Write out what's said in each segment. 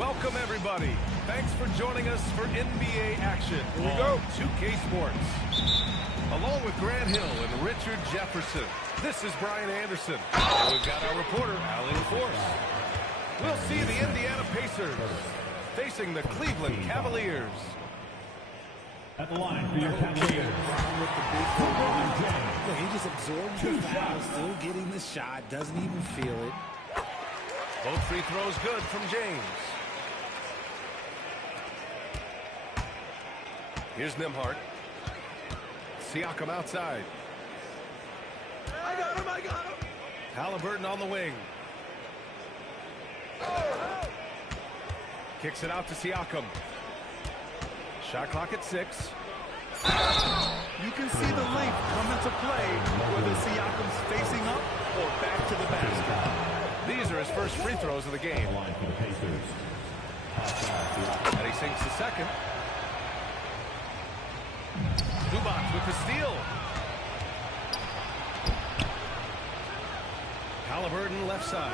Welcome, everybody. Thanks for joining us for NBA action. Here we go. 2K Sports. Along with Grant Hill and Richard Jefferson, this is Brian Anderson. And we've got our reporter, Alan Force. We'll see the Indiana Pacers facing the Cleveland Cavaliers. At the line for your Cavaliers. With the big look, he just absorbs the foul, still getting the shot, doesn't even feel it. Both free throws good from James. Here's Nembhard. Siakam outside. I got him. Halliburton on the wing. Kicks it out to Siakam. Shot clock at 6. You can see the length come into play whether Siakam's facing up or back to the basket. These are his first free throws of the game. The line for the Pacers. And he sinks the second. Zubac with the steal. Halliburton left side.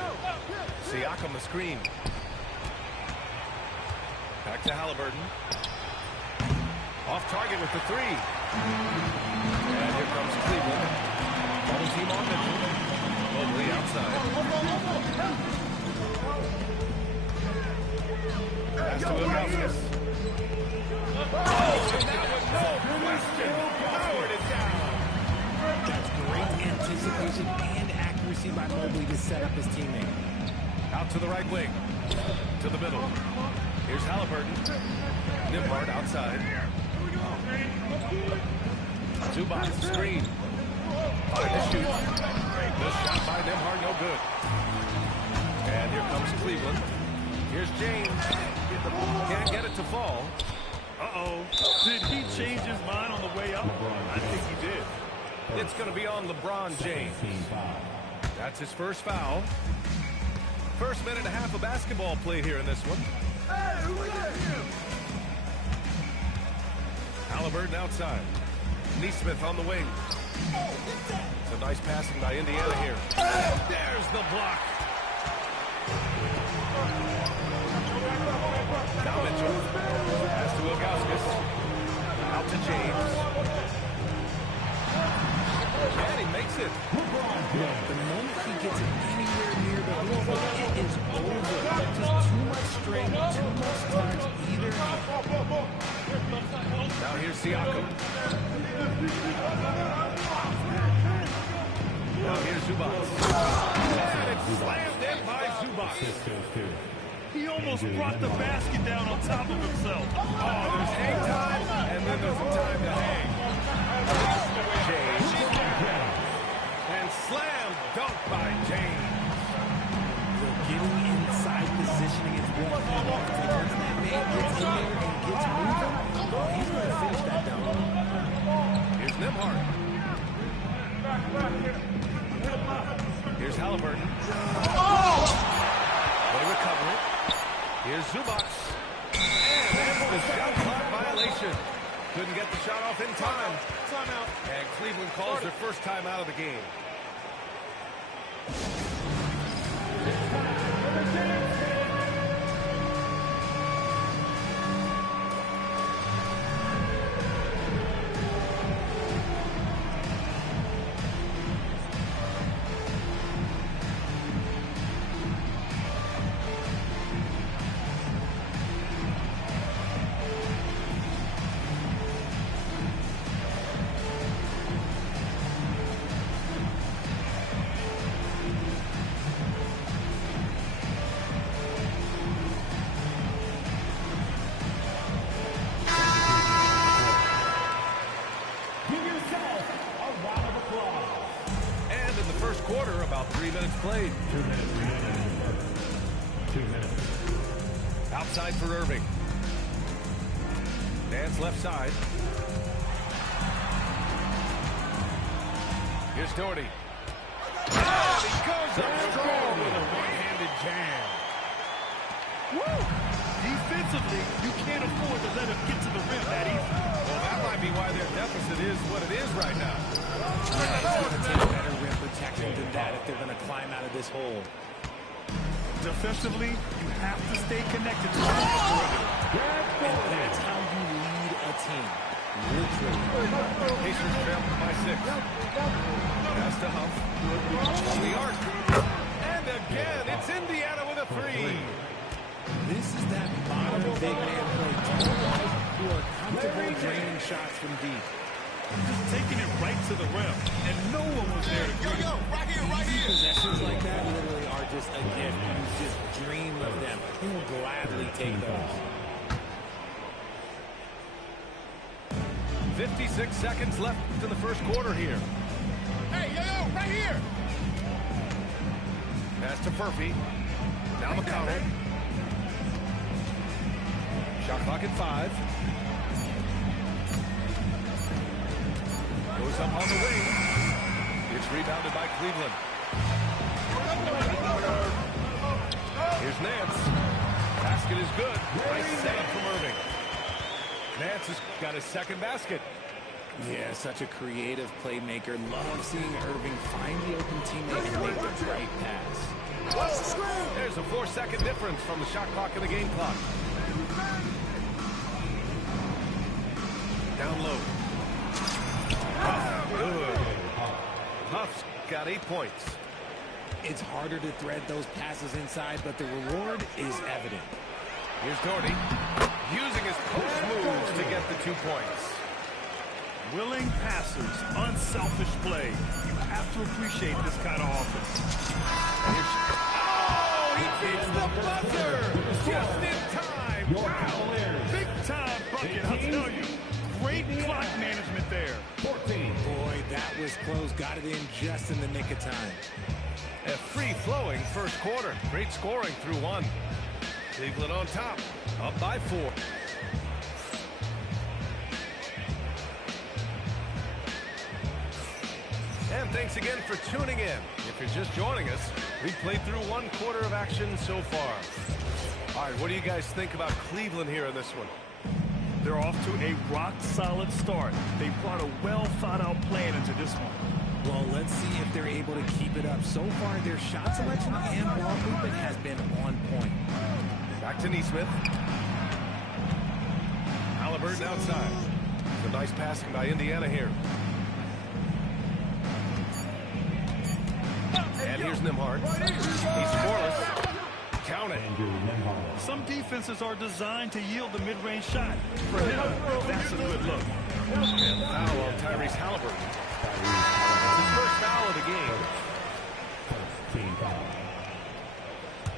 Siakam the screen. Back to Halliburton. Off target with the 3. And here comes Cleveland. Double team on Mitchell. Mobley outside. Pass to Ilgauskas. And that was no question. Powered it down. That's great anticipation and accuracy by Mobley to set up his teammate. Out to the right wing. To the middle. Here's Halliburton. Nembhard outside. Zubac screen. Find the shoot. The shot by Nembhard, no good. And here comes Cleveland. Here's James. Can't get it to fall. Uh-oh. Did he change his mind on the way up? I think he did. It's going to be on LeBron James. That's his first foul. First minute and a half of basketball played here in this one. Hey, who is it? Halliburton outside. Neesmith on the wing. It's a nice passing by Indiana here. There's the block. Now Mitchell. Pass to Ilgauskas. Out to James. And he makes it. The moment he gets it anywhere near the hoop, it is over. Just too much strength, too much touch, either. Now here's Siakam. Now here's Zubac. And it's slammed in by Zubac. He almost brought the basket down on top of himself. Oh, there's hang time, and then there's time to hang. James. And slam dunk by James. Getting inside position against one. Once that man gets in there and gets moving, he's going to finish that down. Here's Nembhard. Here's Halliburton. They recover it. Here's Zubac. And that's the shot clock violation. Couldn't get the shot off in time. Timeout. And Cleveland calls their first time out of the game. Quarter, about 3 minutes played. 2 minutes remaining. 2 minutes. Outside for Irving. Nance left side. Here's Doherty. And he goes up strong with a one-handed jam. Woo! Defensively, you can't afford to let him get to the rim that easy. Well, that might be why their deficit is what it is right now. It's going to take better rim protection than that if they're going to climb out of this hole. Defensively, you have to stay connected to the perimeter. And that's how you lead a team. Literally. Pacers trail by 6. Pass to Huff. On the arc. And again, it's Indiana with a 3. This is that modern big man play. Tall guys who are comfortable draining shots from deep. Just taking it right to the rim, and no one was there to greet it. Possessions like that literally are just a gift. You just dream of them. You will gladly take those. 56 seconds left in the first quarter here. Hey, yo, right here. Pass to Murphy. Down the counter. Shot clock at 5. Goes up on the wing. It's rebounded by Cleveland. Here's Nance. Basket is good. Nice setup from Irving. Nance has got his second basket. Yeah, such a creative playmaker. Love seeing Irving find the open teammate and make the right pass. There's a 4-second difference from the shot clock and the game clock. Down low. Huff, good. Huff's got 8 points. It's harder to thread those passes inside, but the reward is evident. Here's Doherty, using his post moves to get the 2 points. Willing passers, unselfish play. You have to appreciate this kind of offense. Oh, he beats the buzzer just in time. Wow. Big time bucket, I'll tell you. Great clock management there. 14. Boy, that was close. Got it in just in the nick of time. A free-flowing first quarter. Great scoring through 1. Cleveland on top, up by 4. And thanks again for tuning in. If you're just joining us, we've played through 1 quarter of action so far. All right, what do you guys think about Cleveland here in this one? They're off to a rock-solid start. They brought a well-thought-out plan into this one. Well, let's see if they're able to keep it up. So far, their shot selection and ball movement has been on point. Back to Neesmith. Halliburton outside. Some nice passing by Indiana here. And here's Nembhard. He's scoreless. Count it. Some defenses are designed to yield the mid-range shot. For him, that's a good look. And foul on Tyrese Halliburton. It's his first foul of the game. Team foul.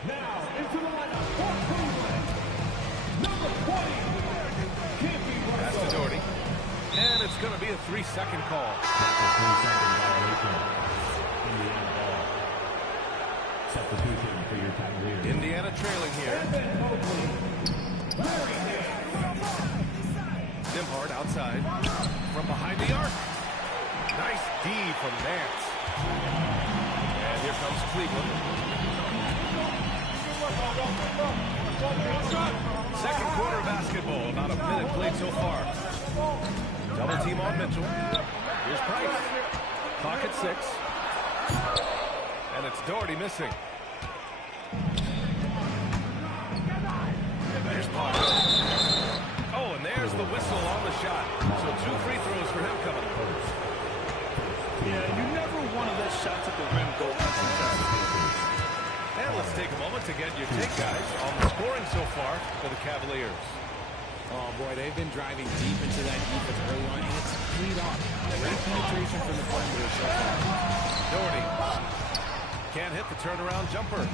Now into the lineup for Cleveland. Number 20. Pass to Doherty. And it's going to be a 3-second call. Substitution for your Cavaliers. Indiana trailing here. Nembhard outside. From behind the arc. Nice D from Nance. And here comes Cleveland. Second quarter basketball. About a minute played so far. Double team on Mitchell. Here's Price. Clock at 6. And it's Doherty missing. There's Potter. Oh, and there's the whistle on the shot. So 2 free throws for him coming up. Yeah, you never want to let shots at the rim go uncontested. And let's take a moment to get your take, guys, on the scoring so far for the Cavaliers. Oh, boy, they've been driving deep into that defense early on, and it's paid off. Great penetration from the perimeter so far. Doherty can't hit the turnaround jumper.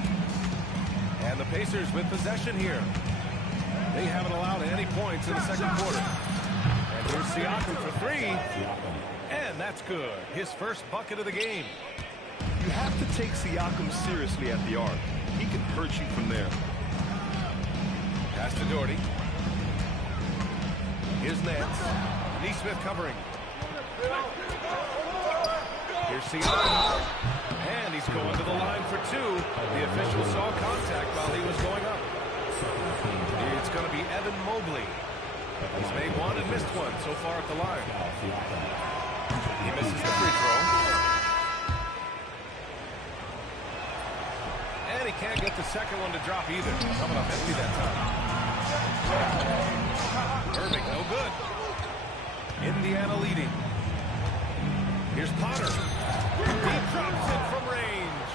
And the Pacers with possession here. They haven't allowed any points in the second quarter. And here's Siakam for 3. And that's good. His first bucket of the game. You have to take Siakam seriously at the arc. He can hurt you from there. Pass to Doherty. Here's Nance. Neesmith covering. Here's Siakam. And he's going to the line for 2. The official saw contact while he was going up. It's going to be Evan Mobley. He's made 1 and missed 1 so far at the line. He misses the free throw. And he can't get the second one to drop either. Coming up empty that time. Irving, no good. Indiana leading. Here's Potter. He drops it from range.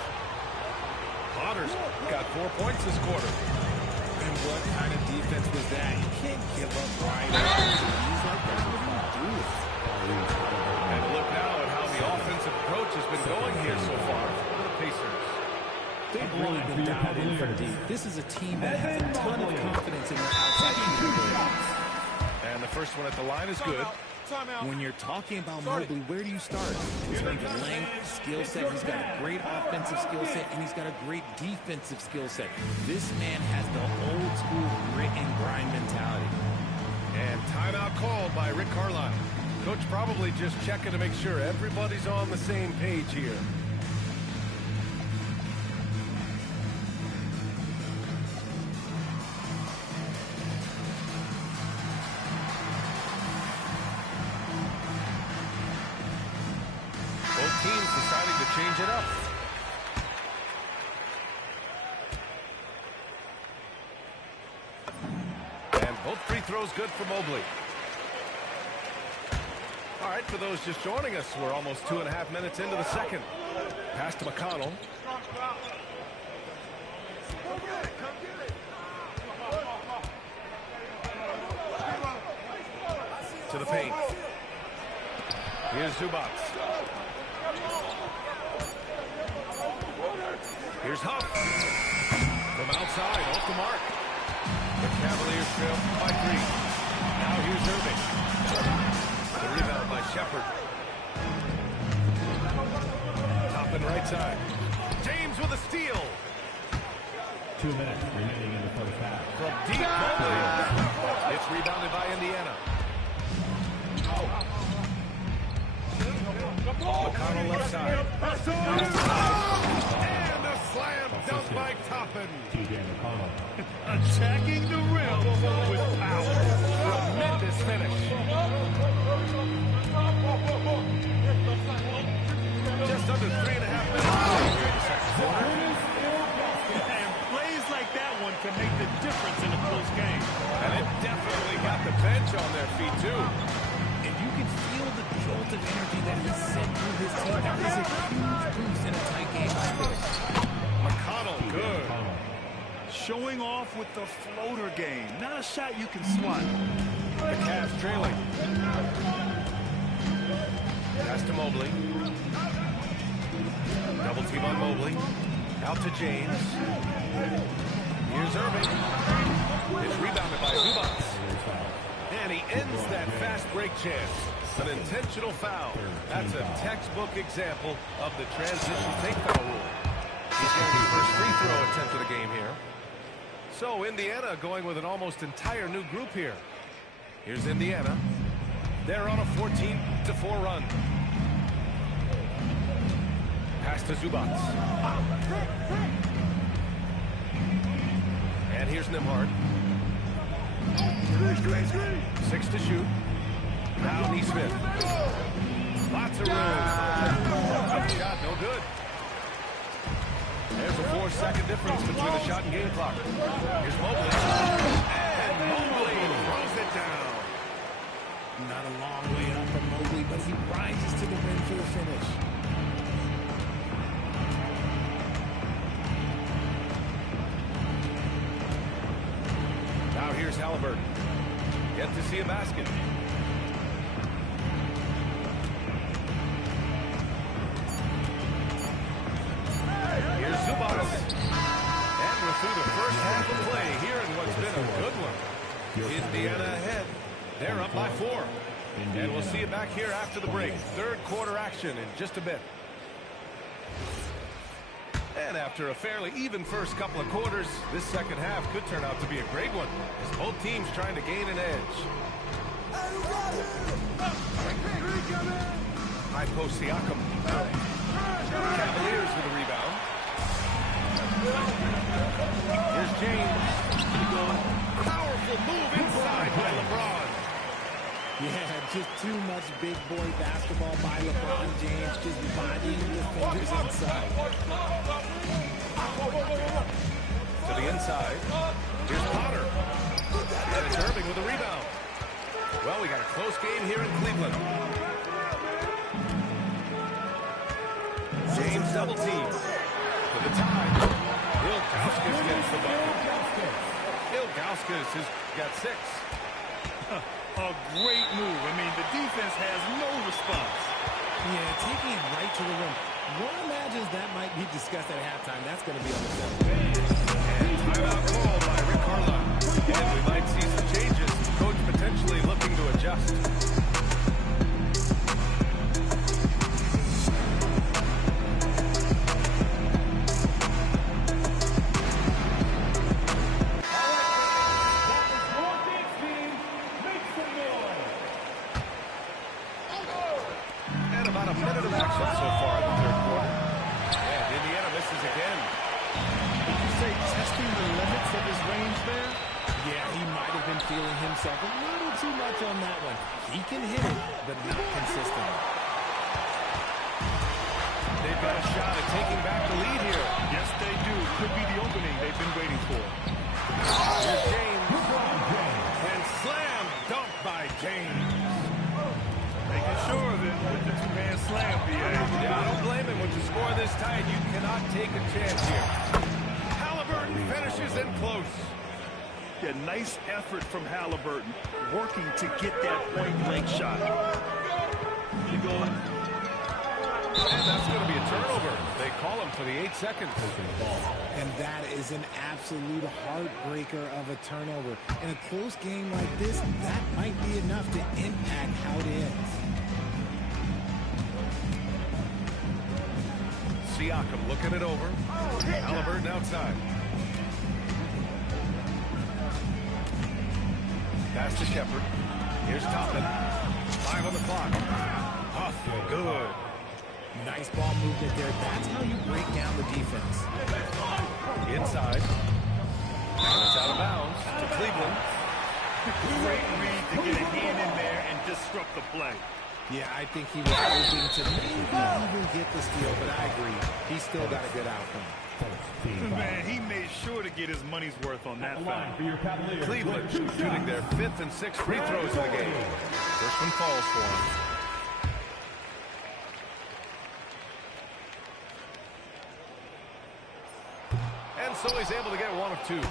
Potter's got 4 points this quarter. And what kind of defense was that? You can't give up right after he's like that. What do you do? And look now at how the offensive approach has been going here so far for the Pacers. They've really been dialed in for deep. This is a team that has a ton of confidence in their outside capabilities. And the first one at the line is good. When you're talking about Mobley, where do you start? In terms of length, skill set, he's got a great offensive skill set, and he's got a great defensive skill set. This man has the old school grit and grind mentality. And timeout called by Rick Carlisle. Coach probably just checking to make sure everybody's on the same page here. Both teams deciding to change it up. And both free throws good for Mobley. All right, for those just joining us, we're almost 2.5 minutes into the second. Pass to McConnell. To the paint. Here's Zubats. Here's Huff. From outside, off the mark. The Cavaliers trail by 3. Now here's Irving. The rebound by Shepard. Top and right side. James with a steal. 2 minutes remaining in the first half. From deep Mobley. It's rebounded by Indiana. McConnell left side. And a slam dunk by Toppin. TJ McConnell. Attacking the rim with power. Tremendous finish. Just under 3.5 minutes here in the second quarter. And plays like that one can make the difference in a close game. And it definitely got the bench on their feet, too. And you can feel the jolt of energy that he sent through his team. That is a huge boost in a tight game like this. McConnell, good. Showing off with the floater game. Not a shot you can swat. The Cavs trailing. Pass to Mobley. Double team on Mobley. Out to James. Here's Irving. It's rebounded by Zubats. And he ends that fast break chance. An intentional foul. That's a textbook example of the transition take foul rule. He's getting his first free throw attempt of the game here. So Indiana going with an almost entire new group here. Here's Indiana. They're on a 14-4 run. Pass to Zubats. And here's Nembhard. 6 to shoot. Now Neesmith. Lots of room. Shot no good. There's a 4-second difference between the shot and game clock. Here's Mobley. And Mobley throws it down. Not a long way up from Mobley, but he rises to the rim for the finish. Now here's Halliburton. Yet to see a basket. Here's Zubats. And we're through the first half of play here in what's been a good one. Indiana ahead. They're up by 4. And we'll see you back here after the break. Third quarter action in just a bit. And after a fairly even first couple of quarters, this second half could turn out to be a great one, as both teams trying to gain an edge. High post Siakam. Cavaliers with a rebound. Here's James. Powerful move inside by LeBron. Yeah, just too much big boy basketball by LeBron James, just bodying defenders inside. inside. Here's Potter. And it's Irving with a rebound. Well, we got a close game here in Cleveland. James double team. For the tie. Ilgauskas gets the bucket. Ilgauskas has got 6. A great move. I mean, the defense has no response. Yeah, taking it right to the rim. One imagines that might be discussed at halftime. That's going to be on the film. And timeout called by Rick Carlisle. And we might see some changes. Coach potentially looking to adjust. And about a minute of action so far in the third quarter. And Indiana misses again. Would you say testing the limits of his range there? Yeah, he might have been feeling himself a little too much on that one. He can hit it, but not consistently. They've got a shot at taking back the lead here. Yes, they do. Could be the opening they've been waiting for. Here's James. And slam dunk by James. Making sure of it with the two-hand slam, B.A. Yeah, I don't blame him. With the score this tight, you cannot take a chance here. Halliburton finishes in close. Yeah, nice effort from Halliburton, working to get that point-blank shot. Keep going. And that's going to be a turnover. They call him for the 8 seconds. And that is an absolute heartbreaker of a turnover. In a close game like this, that might be enough to impact how it ends. Siakam looking it over. Halliburton outside. Pass to Shepard. Here's Toppin. 5 on the clock. Huff, good. Nice ball movement there. That's how you break down the defense. Inside. And it's out of bounds to Cleveland. Great read to get a hand in there and disrupt the play. Yeah, I think he was hoping to maybe even get the steal, but I agree. He's still got a good outcome. Man, he made sure to get his money's worth on that foul. Cleveland shooting their 5th and 6th free throws of the game. First one falls for him. And so he's able to get 1 of 2.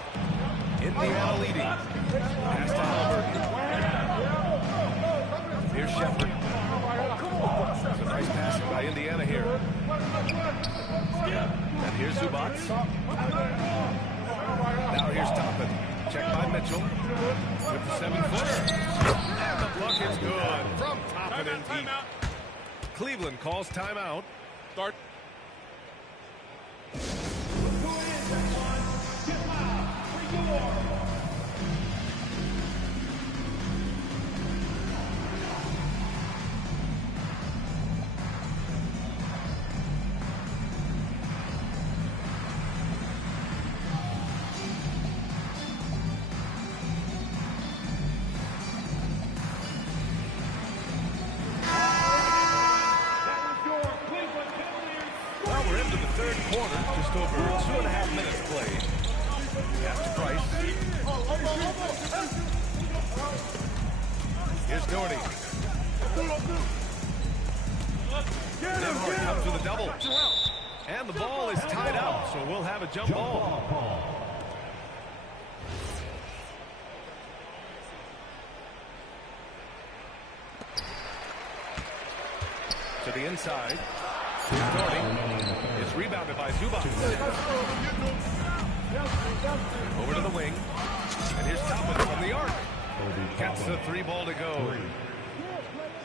Indiana leading. Pass to Halliburton. Here's Shepard. There's a nice passing by Indiana here. And here's Zubac. Now here's Toppin. Checked by Mitchell. With the 7-footer. And the bucket's good from Toppin and deep. Cleveland calls timeout. Start. Well, we're into the third quarter. Just over 2.5 minutes played. Pass to Price. Here's Doherty. Nimhart comes with a double. And the ball is tied up, so we'll have a jump ball. To the inside. Here's Doherty. It's rebounded by Zubac. Over to the wing. And here's Toppin from the arc. Gets the 3 ball to go.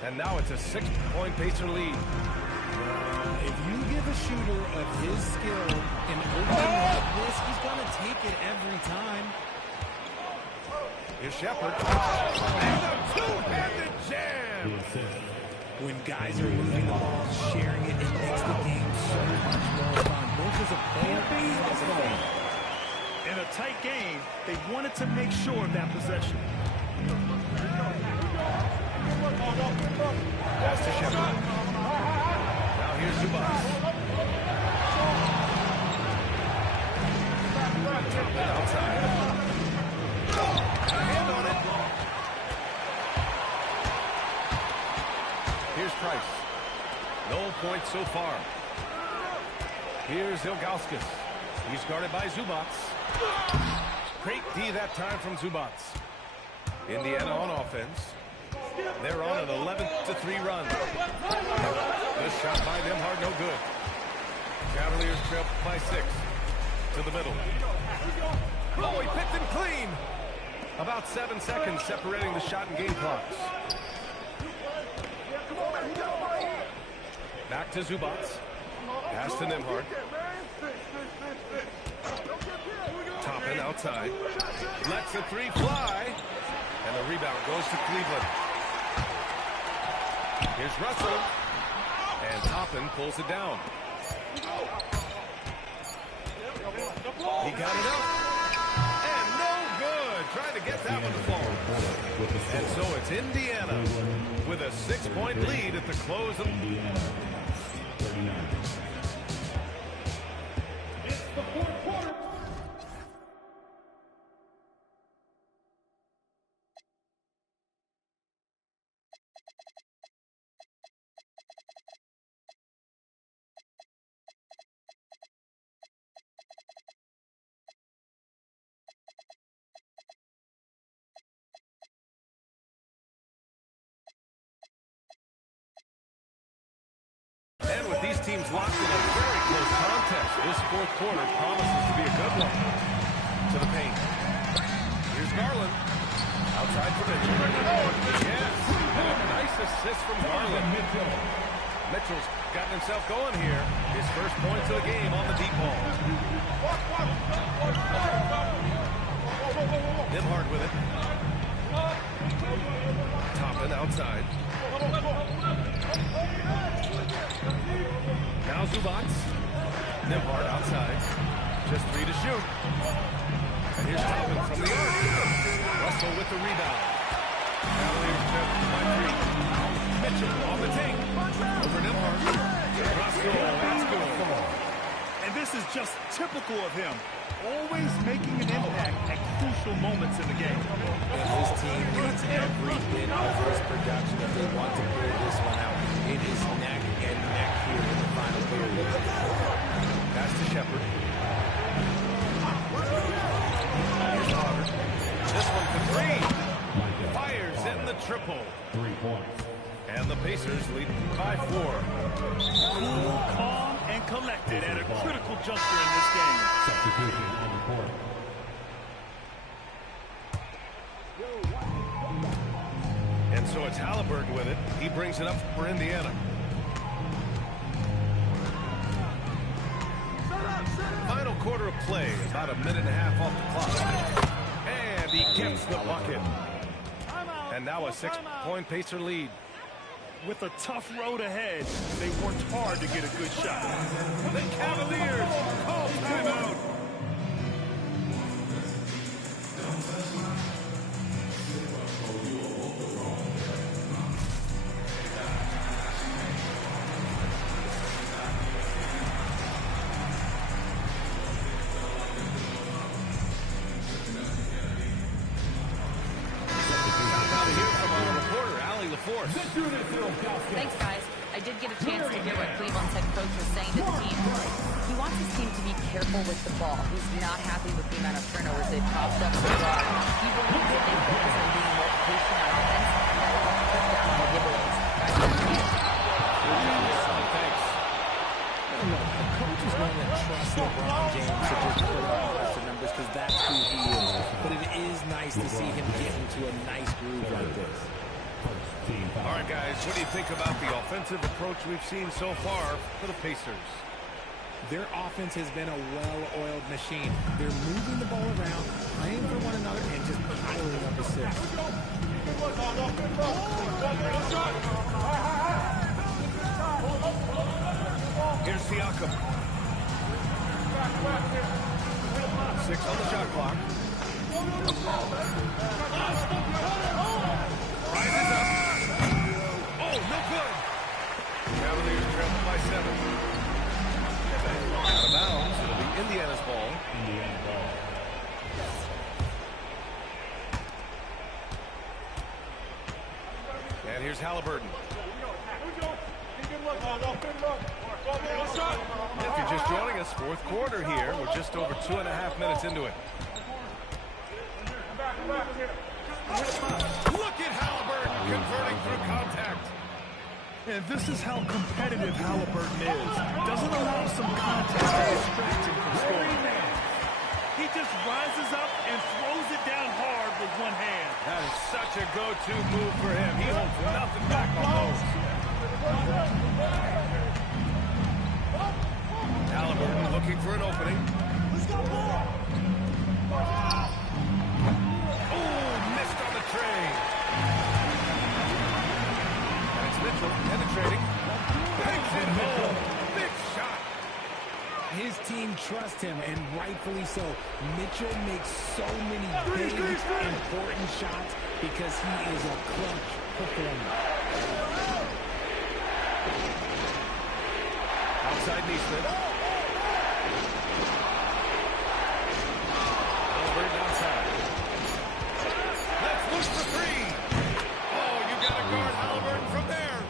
And now it's a 6-point Pacer lead. If you give a shooter of his skill an opening like this, he's going to take it every time. Here's Shepard. And a two-handed jam. When guys are moving the ball, sharing it, it makes the game so much more fun, both as a player and as a fan. In a tight game, they wanted to make sure of that possession. Pass to Shepard. Now here's Zubac. Outside. points so far. Here's Ilgauskas. He's guarded by Zubats. Great D that time from Zubats. Indiana on offense. They're on an 11-3 run. This shot by Nemhard, no good. Cavaliers trail by 6. To the middle. Oh, he picked him clean. About 7 seconds separating the shot and game clocks. Back to Zubats. Pass to Nemhard. Toppin outside. Lets the 3 fly. And the rebound goes to Cleveland. Here's Russell. And Toppin pulls it down. He got it up. And no good. Trying to get that one to fall. And so it's Indiana with a 6-point lead at the close of It's the fourth quarter. And with these teams locked in a very close contest, this fourth quarter promises to be a good one. To the paint. Here's Garland. Outside for Mitchell. Yes. And a nice assist from Garland. Mitchell's gotten himself going here. His first points of the game on the deep ball. Nemhard with it. Toppin outside. Now Zubats. Nemhard outside. Just 3 to shoot. And here's Toppin from the arc. Russell with the rebound. Cavaliers trip by 3. Mitchell on the take. Over Nemhard. Russell, that's good. And this is just typical of him. Always making an impact at crucial moments in the game. And his team needs every bit of his production if they want to pull this one out. It is neck and neck here in the final period. Pass to Shepard. Here's Potter. This one for 3. Fires in the triple. 3 points. And the Pacers lead by 4. Cool, calm, and collected at a critical juncture in this game. Substitution on the court. And so it's Halliburton with it. He brings it up for Indiana. Final quarter of play, about a minute and a half off the clock. And he gets the bucket. And now a 6-point Pacer lead. With a tough road ahead, they worked hard to get a good shot. The Cavaliers call timeout. Thanks, guys. I did get a chance to hear what Cleveland's head coach was saying to the team. He wants his team to be careful with the ball. He's not happy with the amount of turnovers they've popped up so far. He believes that they focus on being more patient on offense and that will cut down on the giveaways. Guys, Thanks. The coach is going to trust LeBron James to just put up the numbers because that's who he is. But it is nice to see him get into a nice groove like this. All right, guys, what do you think about the offensive approach we've seen so far for the Pacers? Their offense has been a well-oiled machine. They're moving the ball around, playing for one another, and just piling up assists. Here's Siakam. 6 on the shot clock. Rises up. Oh, no good. Cavaliers trail by 7. Out of bounds. It'll be Indiana's ball. Indiana ball. And here's Halliburton. If you're just joining us, fourth quarter here. We're just over 2.5 minutes into it. Look at Halliburton converting through contact. And this is how competitive Halliburton is. Doesn't allow some contact to distract him from scoring. He just rises up and throws it down hard with one hand. That is such a go-to move for him. He holds nothing back on those. Halliburton looking for an opening. Oh, missed on the tray. And it's Mitchell penetrating. Takes it home. Big shot. His team trusts him, and rightfully so. Mitchell makes so many big, important shots because he is a clutch performer. Outside Neesmith. Halliburton outside. Let's look for three. Oh, you got to guard Halliburton from there.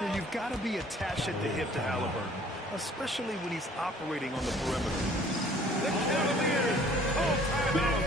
And you've got to be attached at the hip to Halliburton, especially when he's operating on the perimeter. The Cavaliers call timeout.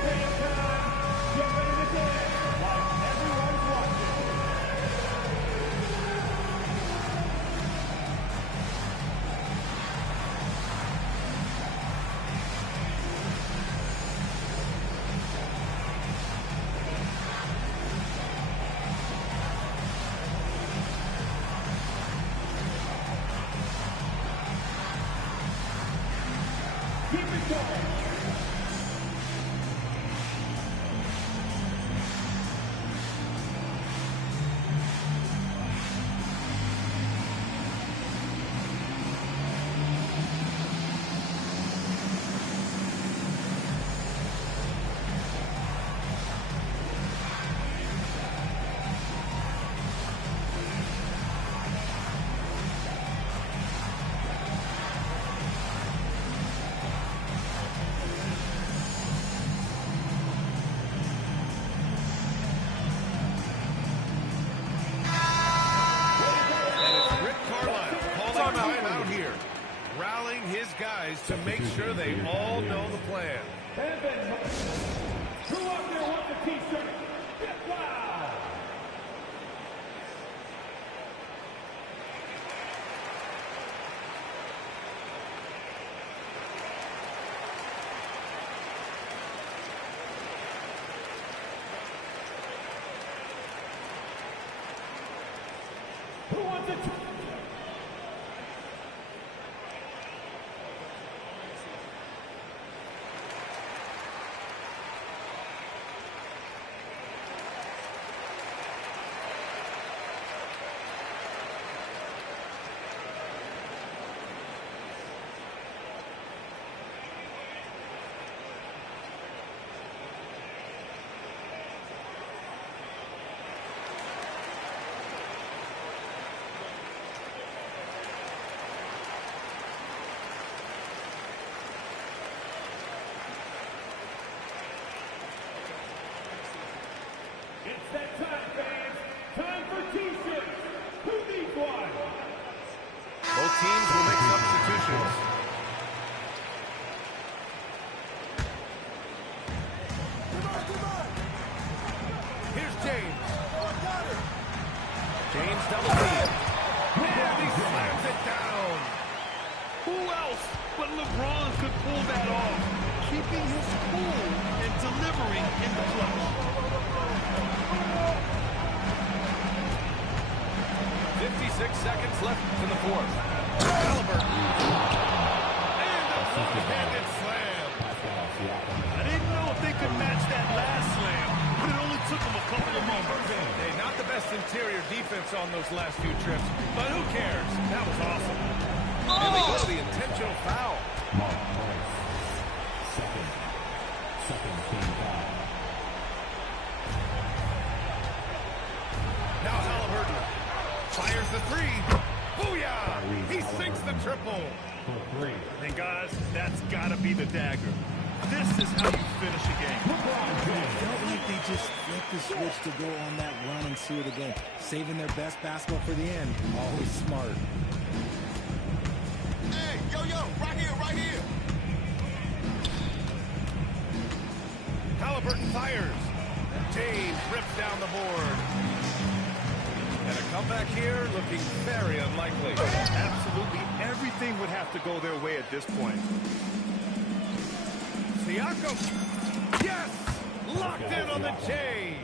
His guys to make sure they all know the plan. Who up there with the T-shirt? Get wild! Who wants it? It's that time, fans. Time for T-shirts. Who needs one? Both teams will make substitutions. Here's James. James double team. And he slams it down. Who else but LeBron could pull that off? Keeping his cool and delivering in the clutch. 56 seconds left in the fourth. Halliburton. And a one-handed slam. I didn't know if they could match that last slam, but it only took them a couple of moments. Hey, not the best interior defense on those last few trips, but who cares? That was awesome. And they go to the intentional foul. Second team foul. Now Halliburton fires the three. Booyah! He sinks the triple. For three. And guys, that's got to be the dagger. This is how you finish a game. It felt like they just flipped the switch to go on that run and seal the game. Saving their best basketball for the end. Always smart. Hey, yo, right here, right here. Halliburton fires. And James rips down the board. And a comeback here looking very unlikely. Absolutely everything would have to go their way at this point. Siakam. Yes! Locked in on the J.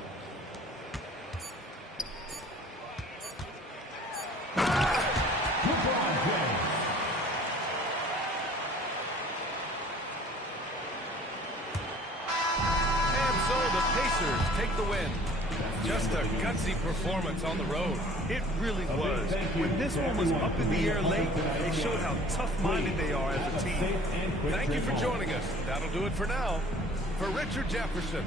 And so the Pacers take the win. Just a gutsy performance on the road. It really was. When this one was up in the air late, they showed how tough-minded they are as a team. Thank you for joining us. That'll do it for now. For Richard Jefferson.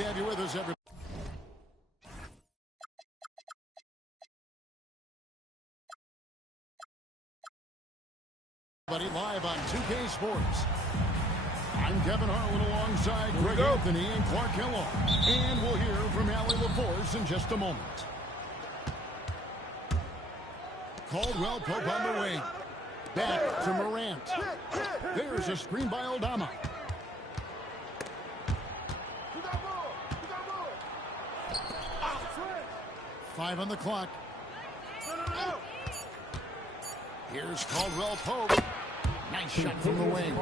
to have you with us, everybody. Live on 2K Sports. I'm Kevin Harlan alongside Greg Anthony and Clark Kellogg. And we'll hear from Allie LaForce in just a moment. Caldwell Pope on the wing. Back to Morant. There's a screen by Aldama. Five on the clock. Here's Caldwell Pope. Nice shot from the wing.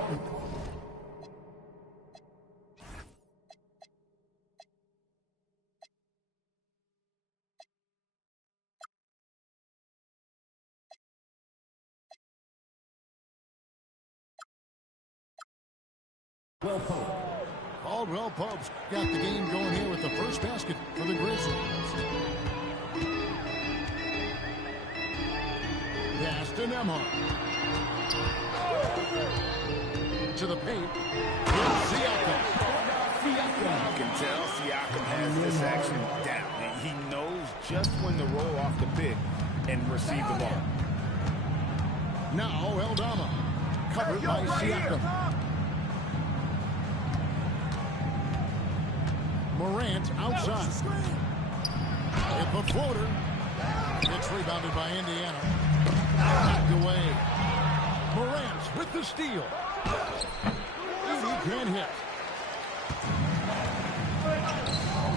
Caldwell Pope's got the game going here with the first basket for the Grizzlies. Pass to Nembhard. To the paint. Siakam. You can tell Siakam has this action down. He knows just when to roll off the pick and receive the ball. Now Aldama. Covered by Siakam. Morant outside. Hit the floater. It's rebounded by Indiana. Knocked away. Morant with the steal. Easy can hit.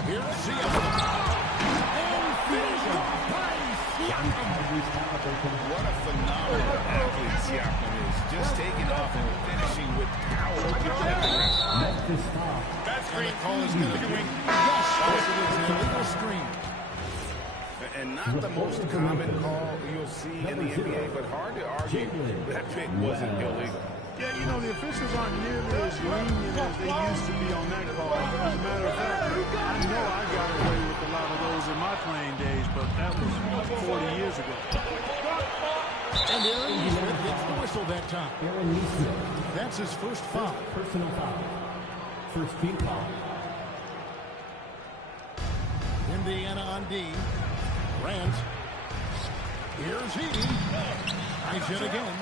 Here's Siakam. And finish by Siakam. What a phenomenal athlete Siakam is. Just taking off and finishing with power. That's great. And the call is going to be yes. It's an illegal screen. And not the most common call you'll see in the NBA, but hard to argue that pick wasn't illegal. Yeah, you know, the officials aren't nearly as lenient as they used to be on that call. As a matter of fact, I know I got away with a lot of those in my playing days, but that was 40 years ago. And Aaron Nesmith gets the whistle that time. That's his first foul. Personal foul. First team foul. Indiana on D. Grant. Here's he. Nice hit again.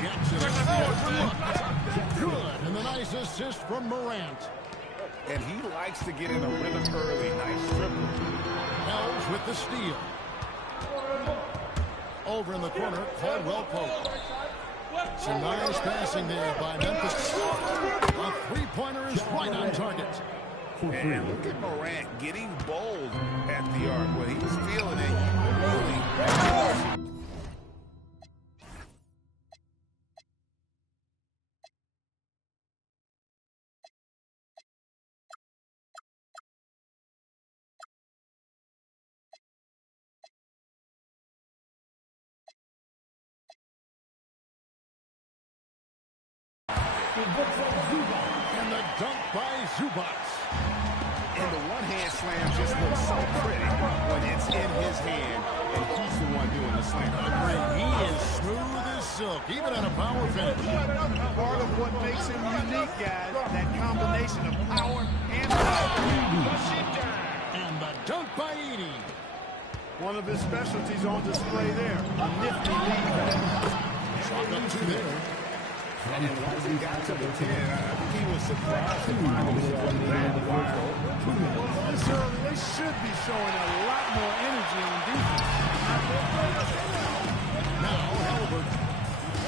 Jackson. Good. And the nice assist from Morant. And he likes to get in a rhythm early. Nice triple. Ells with the steal. Over in the corner, Caldwell Pope. Some nice passing there by Memphis. A three-pointer is right on target. And look at Morant getting bold at the arc. When he's feeling it, really. And the dunk by Zubac. And the one-hand slam just looks so pretty when it's in his hand and he's the one doing the slam. He is smooth as silk, even on a power finish. Part of what makes him unique, guys, that combination of power and power. And the dunk by Edey. One of his specialties on display there. A nifty lead. Chalk up two there. And once he got to the 10, I think he was surprised to find himself in that fire. This early, they should be showing a lot more energy on defense. Now Halliburton.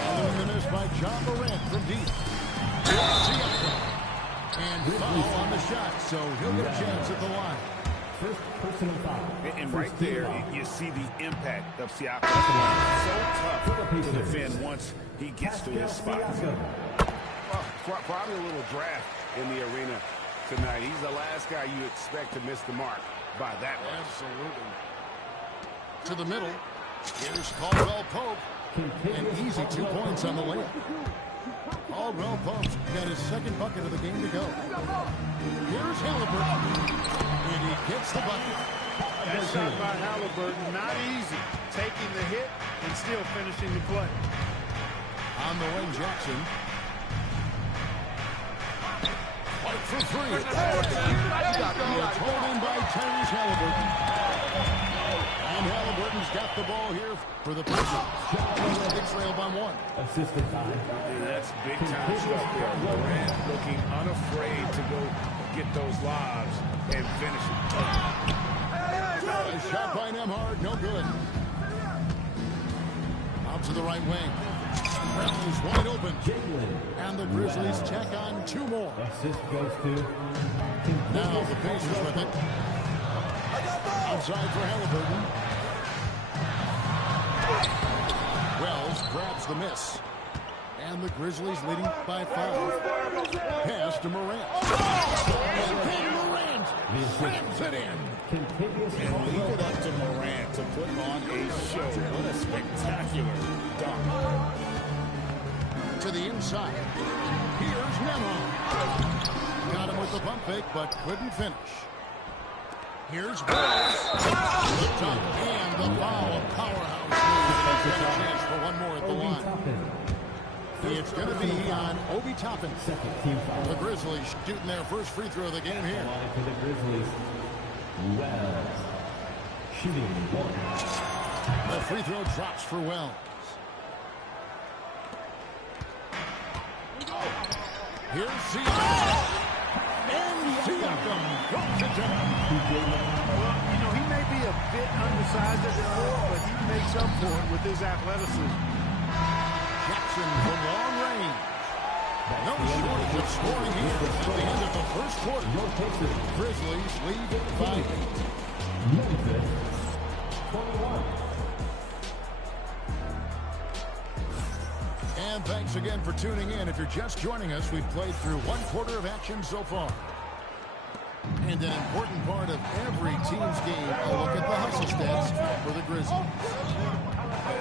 Following the miss by John Morant from deep. And foul on the shot, so he'll get a chance at the line. First personal foul. And right there, you see the impact of Siakam. So tough to defend once he gets to his spot. Well, probably a little draft in the arena tonight. He's the last guy you expect to miss the mark by that much. Absolutely. To the middle. Here's Caldwell Pope. And easy 2 points on the layup. Caldwell Pope's got his second bucket of the game to go. Here's Halliburton. And he gets the bucket. That shot by Halliburton, not easy. Taking the hit and still finishing the play. On the wing, Jackson. for three. It's hold in by Tyrese Halliburton. And Halliburton's got the ball here for the Pacers. They trail by one. Assistant time. That's big time stuff there. Durant looking unafraid to go get those lobs and finish it. A shot by Nembhard, no good. Out to the right wing. Wells wide open. And the Grizzlies tack on two more. Assist goes to... Now the Pacers with it. Outside for Halliburton. Wells grabs the miss. And the Grizzlies leading by 5. Pass to Morant. And Morant slams it in. And leave it up to Morant to put on a show. What a spectacular dunk. To the inside. Here's Nembhard. Got him with the pump fake, but couldn't finish. Here's Wells. The dunk and the foul. Powerhouse. Got a chance for one more at the line. It's going to be on Obi Toppin. The Grizzlies shooting their first free throw of the game here. For the Grizzlies, Wells shooting one. The free throw drops for Wells. Here's Siakam. And Siakam drops it down. Well, you know, he may be a bit undersized at the floor, but he makes up for it with his athleticism. Jackson from long range. No shortage of scoring here at the end of the first quarter. Grizzlies lead by 8. Memphis, 21. And thanks again for tuning in. If you're just joining us, we've played through one quarter of action so far. And an important part of every team's game, a look at the hustle stats for the Grizzlies.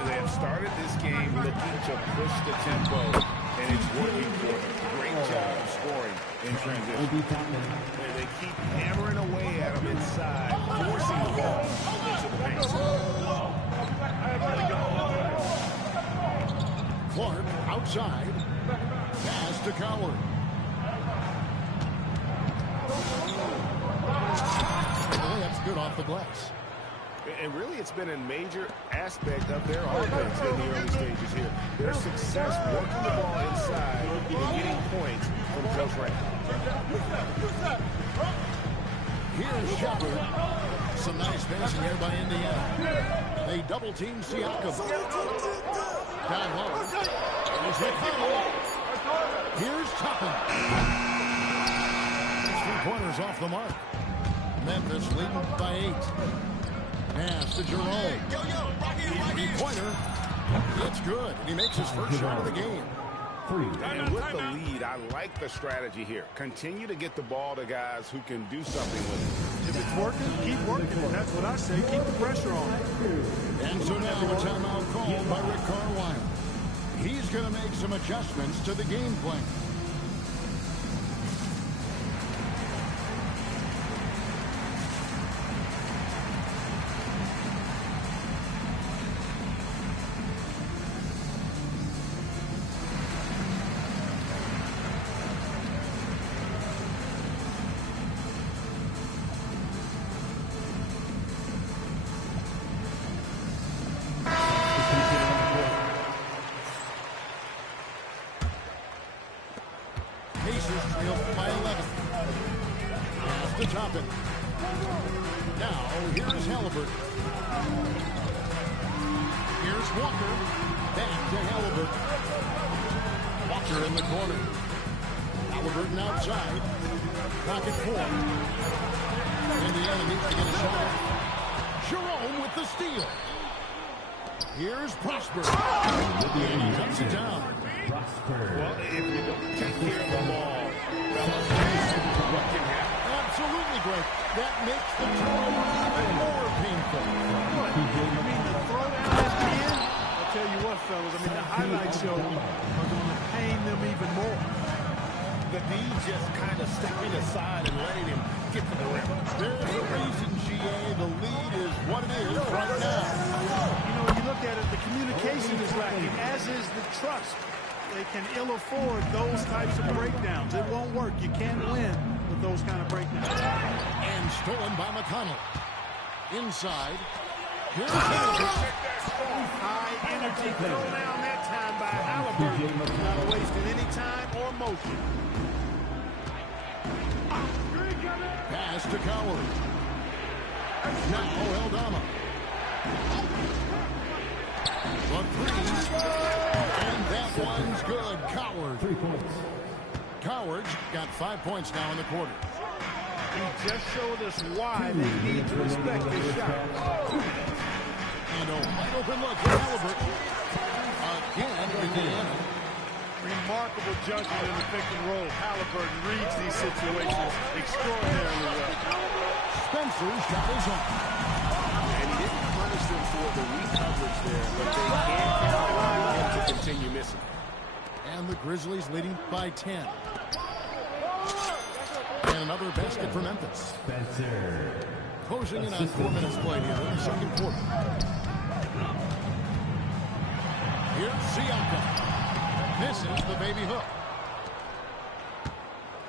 They have started this game looking to push the tempo, and it's working for them. Great job of scoring in transition. They keep hammering away at them inside, forcing the ball into the paint. Clark outside. Pass to Coward. The layup's good off the glass. And really, it's been a major aspect of their offense in the early stages here. Their success working the ball inside and getting points from close range. Here's Shepard. Some nice passing here by Indiana. They double-team Siakam. Down low. Here's McConnell. Here's Toppin. 3-pointers off the mark. Memphis leading by 8. Pass to Jerome. Three-pointer. It's good. He makes his first shot of the game. And with the lead, I like the strategy here. Continue to get the ball to guys who can do something with it. If it's working, keep working. And that's what I say. Keep the pressure on. And so now a timeout called by Rick Carlisle. He's going to make some adjustments to the game plan. Pacers trail by 11. Pass to Toppin. Now, here's Halliburton. Here's Walker. Back to Halliburton. Walker in the corner. Halliburton outside. Pocket 4. Indiana needs to get a shot. Jerome with the steal. Here's Prosper. And he cuts it down. Well, if you don't take care of the ball, what can happen? Absolutely, Greg. That makes the turnover even more painful. I mean, the throwdown at the end, I'll tell you what, fellas, I mean, the highlights show are going to pain them even more. The D just kind of stepping aside and letting him get to the rim. There's a reason, GA. The lead is what it is right now. You know, when you look at it, the communication is lacking, as is the trust. they can ill afford those types of breakdowns. It won't work. You can't win with those kind of breakdowns. And stolen by McConnell. Inside. Here's Halliburton. High energy throwdown that time by Halliburton. Not wasting any time or motion. Pass to Coward. Now Eldama. The three. And that one's good. Coward. 3 points. Coward's got 5 points now in the quarter. He just showed us why they need to respect this shot. And a wide open look for Halliburton. Again, Indiana. Remarkable judgment in the pick and roll. Halliburton reads these situations extraordinarily well. Spencer's shot is on. And he didn't punish them for the weak coverage there, but they can't count on him to continue missing. And the Grizzlies leading by 10. And another basket for Memphis. Spencer. Closing in on 4 minutes played here in the second quarter. Here's Siakam. This is the baby hook.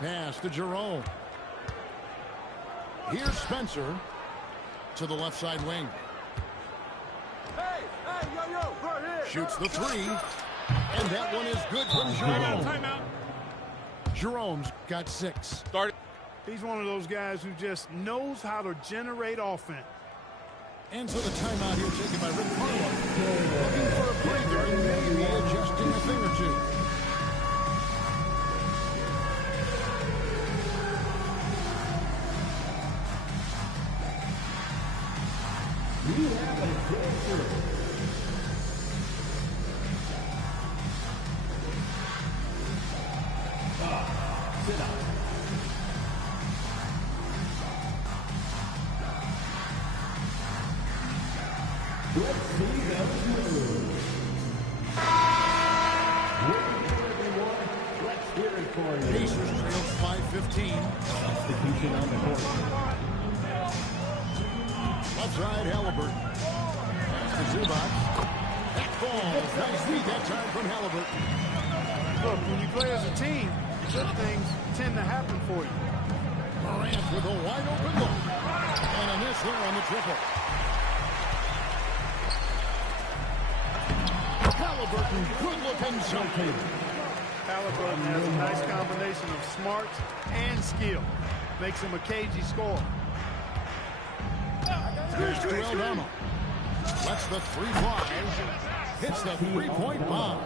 Pass to Jerome. Here's Spencer to the left side wing. Shoots the three. And that one is good from Jerome. Timeout. Jerome's got 6. He's one of those guys who just knows how to generate offense. And so the timeout here taken by Rick Carlo. Looking for a breather and maybe adjusting a thing or two. You have a breakthrough. Sit up. Let's see them move. Let's hear it for you. Pacers trail 5-15. Substitution on the court. Left side, Halliburton. Pass to Zubac. That falls. Nice feed that time from Halliburton. Look, when you play as a team, good things tend to happen for you. Morant with a wide open look. And a miss there on the triple. Halliburton, good looking something. Halliburton has a nice combination of smarts and skill. Makes him a cagey scorer. Here's to Eldama. Lets the three fly. Hits the three-point bomb.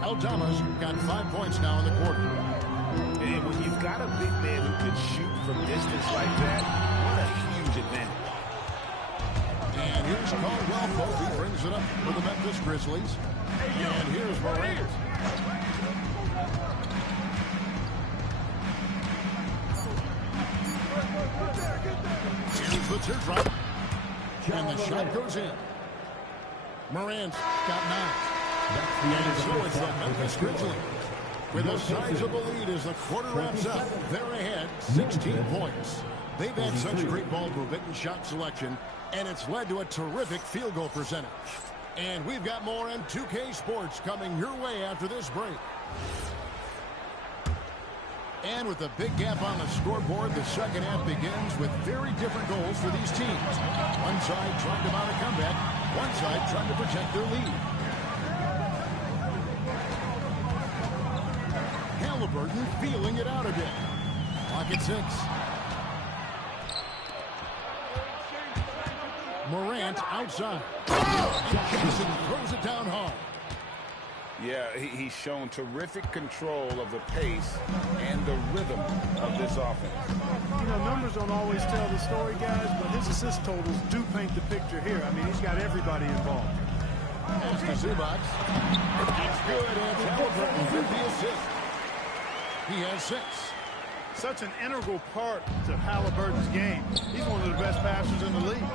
Eldama's got 5 points now in the quarter. And when you've got a big man who can shoot from distance like that, what a huge advantage. And here's Caldwell Pope. He brings it up for the Memphis Grizzlies. And here's Morant. Here's the teardrop. And the shot goes in. Morant's got 9. And so it's the Memphis Grizzlies with a sizable lead as the quarter wraps up. They're ahead 16 points. They've had such great ball movement and shot selection, and it's led to a terrific field goal percentage. And we've got more on 2K Sports coming your way after this break. And with a big gap on the scoreboard, the second half begins with very different goals for these teams. One side trying to mount a comeback, one side trying to protect their lead. Halliburton feeling it out a bit. Clock at 6. Morant outside. Jackson throws it down hard. Yeah, he's shown terrific control of the pace and the rhythm of this offense. You know, numbers don't always tell the story, guys, but his assist totals do paint the picture here. I mean, he's got everybody involved. Pass to Zubac. It's good, and Halliburton with the assist. He has 6. Such an integral part to Halliburton's game. He's one of the best passers in the league.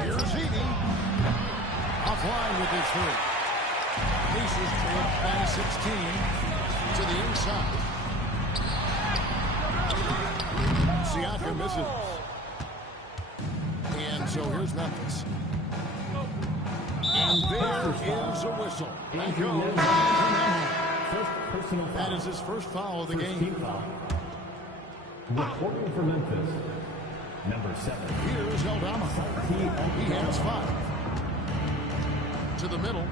Here's Edey. Offline with his 3. Pacers trail by 16 to the inside. Siakam misses. And so here's Memphis. And there is a whistle. That goes. That is his first foul of the game. Reporting for Memphis, number 7. Here's Eldama. He has 5. To the middle.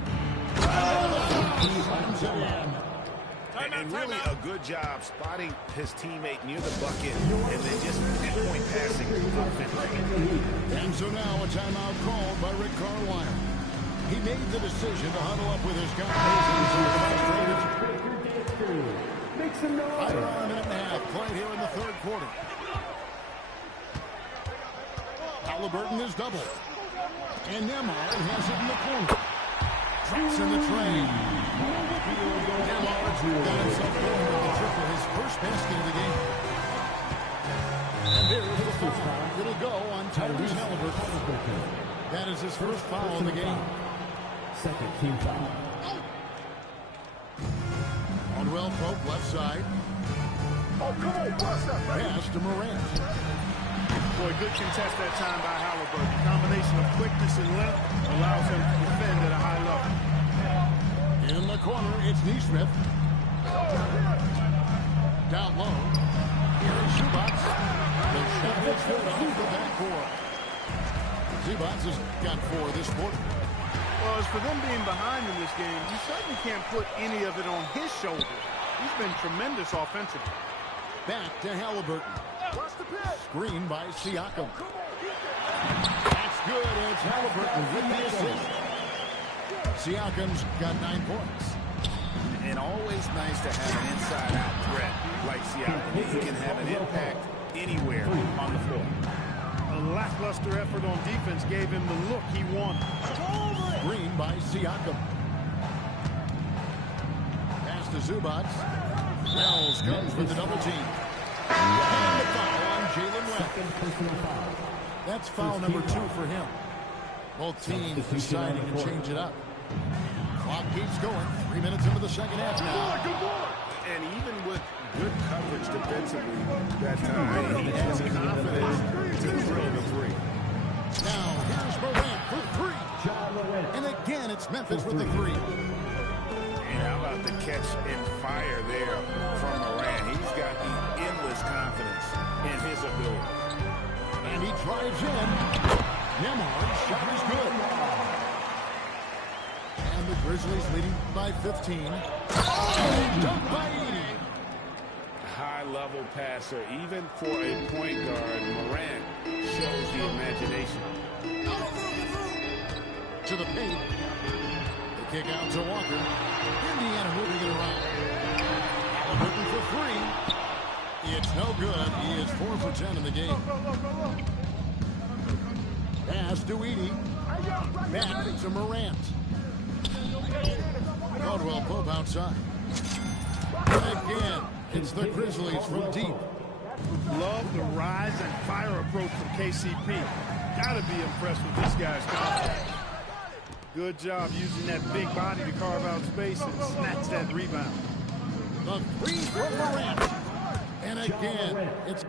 And really a good job spotting his teammate near the bucket and then just pinpoint passing offensively. And so now a timeout called by Rick Carlisle. He made the decision to huddle up with his guys. Right around a minute and a half played here in the third quarter. Halliburton is doubled. And Nembhard has it in the corner. Drops in the train. Nembhard's got himself going with a triple, his first basket of the game. And there's the foul. It'll go on Tyrese Halliburton. That is his first foul of the game. Second team foul. Caldwell Pope left side. Pass to Morant. Boy, good contest that time by Halliburton. Combination of quickness and length allows him to defend at a high level. In the corner, it's Nesmith. Down low. Here is Zubats. The shot is good off the backboard. Zubats has got 4 this quarter. Well, as for them being behind in this game, you certainly can't put any of it on his shoulders. He's been tremendous offensively. Back to Halliburton. Screen by Siakam. That's good. It's Halliburton with the assist. Siakam's got 9 points. And always nice to have an inside-out threat like Siakam. He can have an impact anywhere on the floor. A lackluster effort on defense gave him the look he wanted. Screen by Siakam. Pass to Zubats. Wells comes with the double team. And the foul on Jalen Webb. That's foul number 2 for him. Both teams deciding to change it up. Clock keeps going. 3 minutes into the second half now. And even with good coverage defensively that time, he has confidence to drill the 3. Now here's Morant for 3. And again, it's Memphis with the 3. And how about the catch and fire there from Morant? He's got the endless confidence in his ability. And he drives in. Nembhard's shot is good. And the Grizzlies leading by 15. Dunked by 80. High-level passer, even for a point guard. Morant shows the imagination. To the paint. The kick out to Walker. Indiana moving it around. Halliburton for 3. It's no good. He is 4 for 10 in the game. Pass to Edey. Back to Morant. Caldwell Pope outside. And again, it's the Grizzlies from deep. Love the rise and fire approach from KCP. Gotta be impressed with this guy's confidence. Good job using that big body to carve out space and snatch that rebound. The 3 from Morant. And again, it's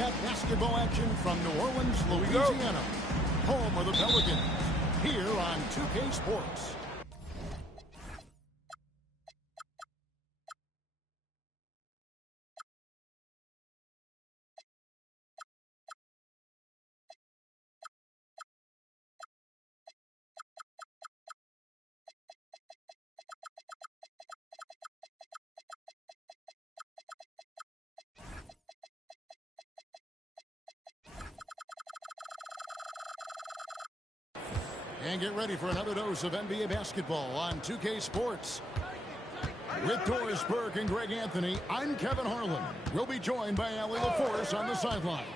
got basketball action from New Orleans, Louisiana, home of the Pelicans, here on 2K Sports. And get ready for another dose of NBA basketball on 2K Sports. With Doris Burke and Greg Anthony, I'm Kevin Harlan. We'll be joined by Allie LaForce on the sidelines.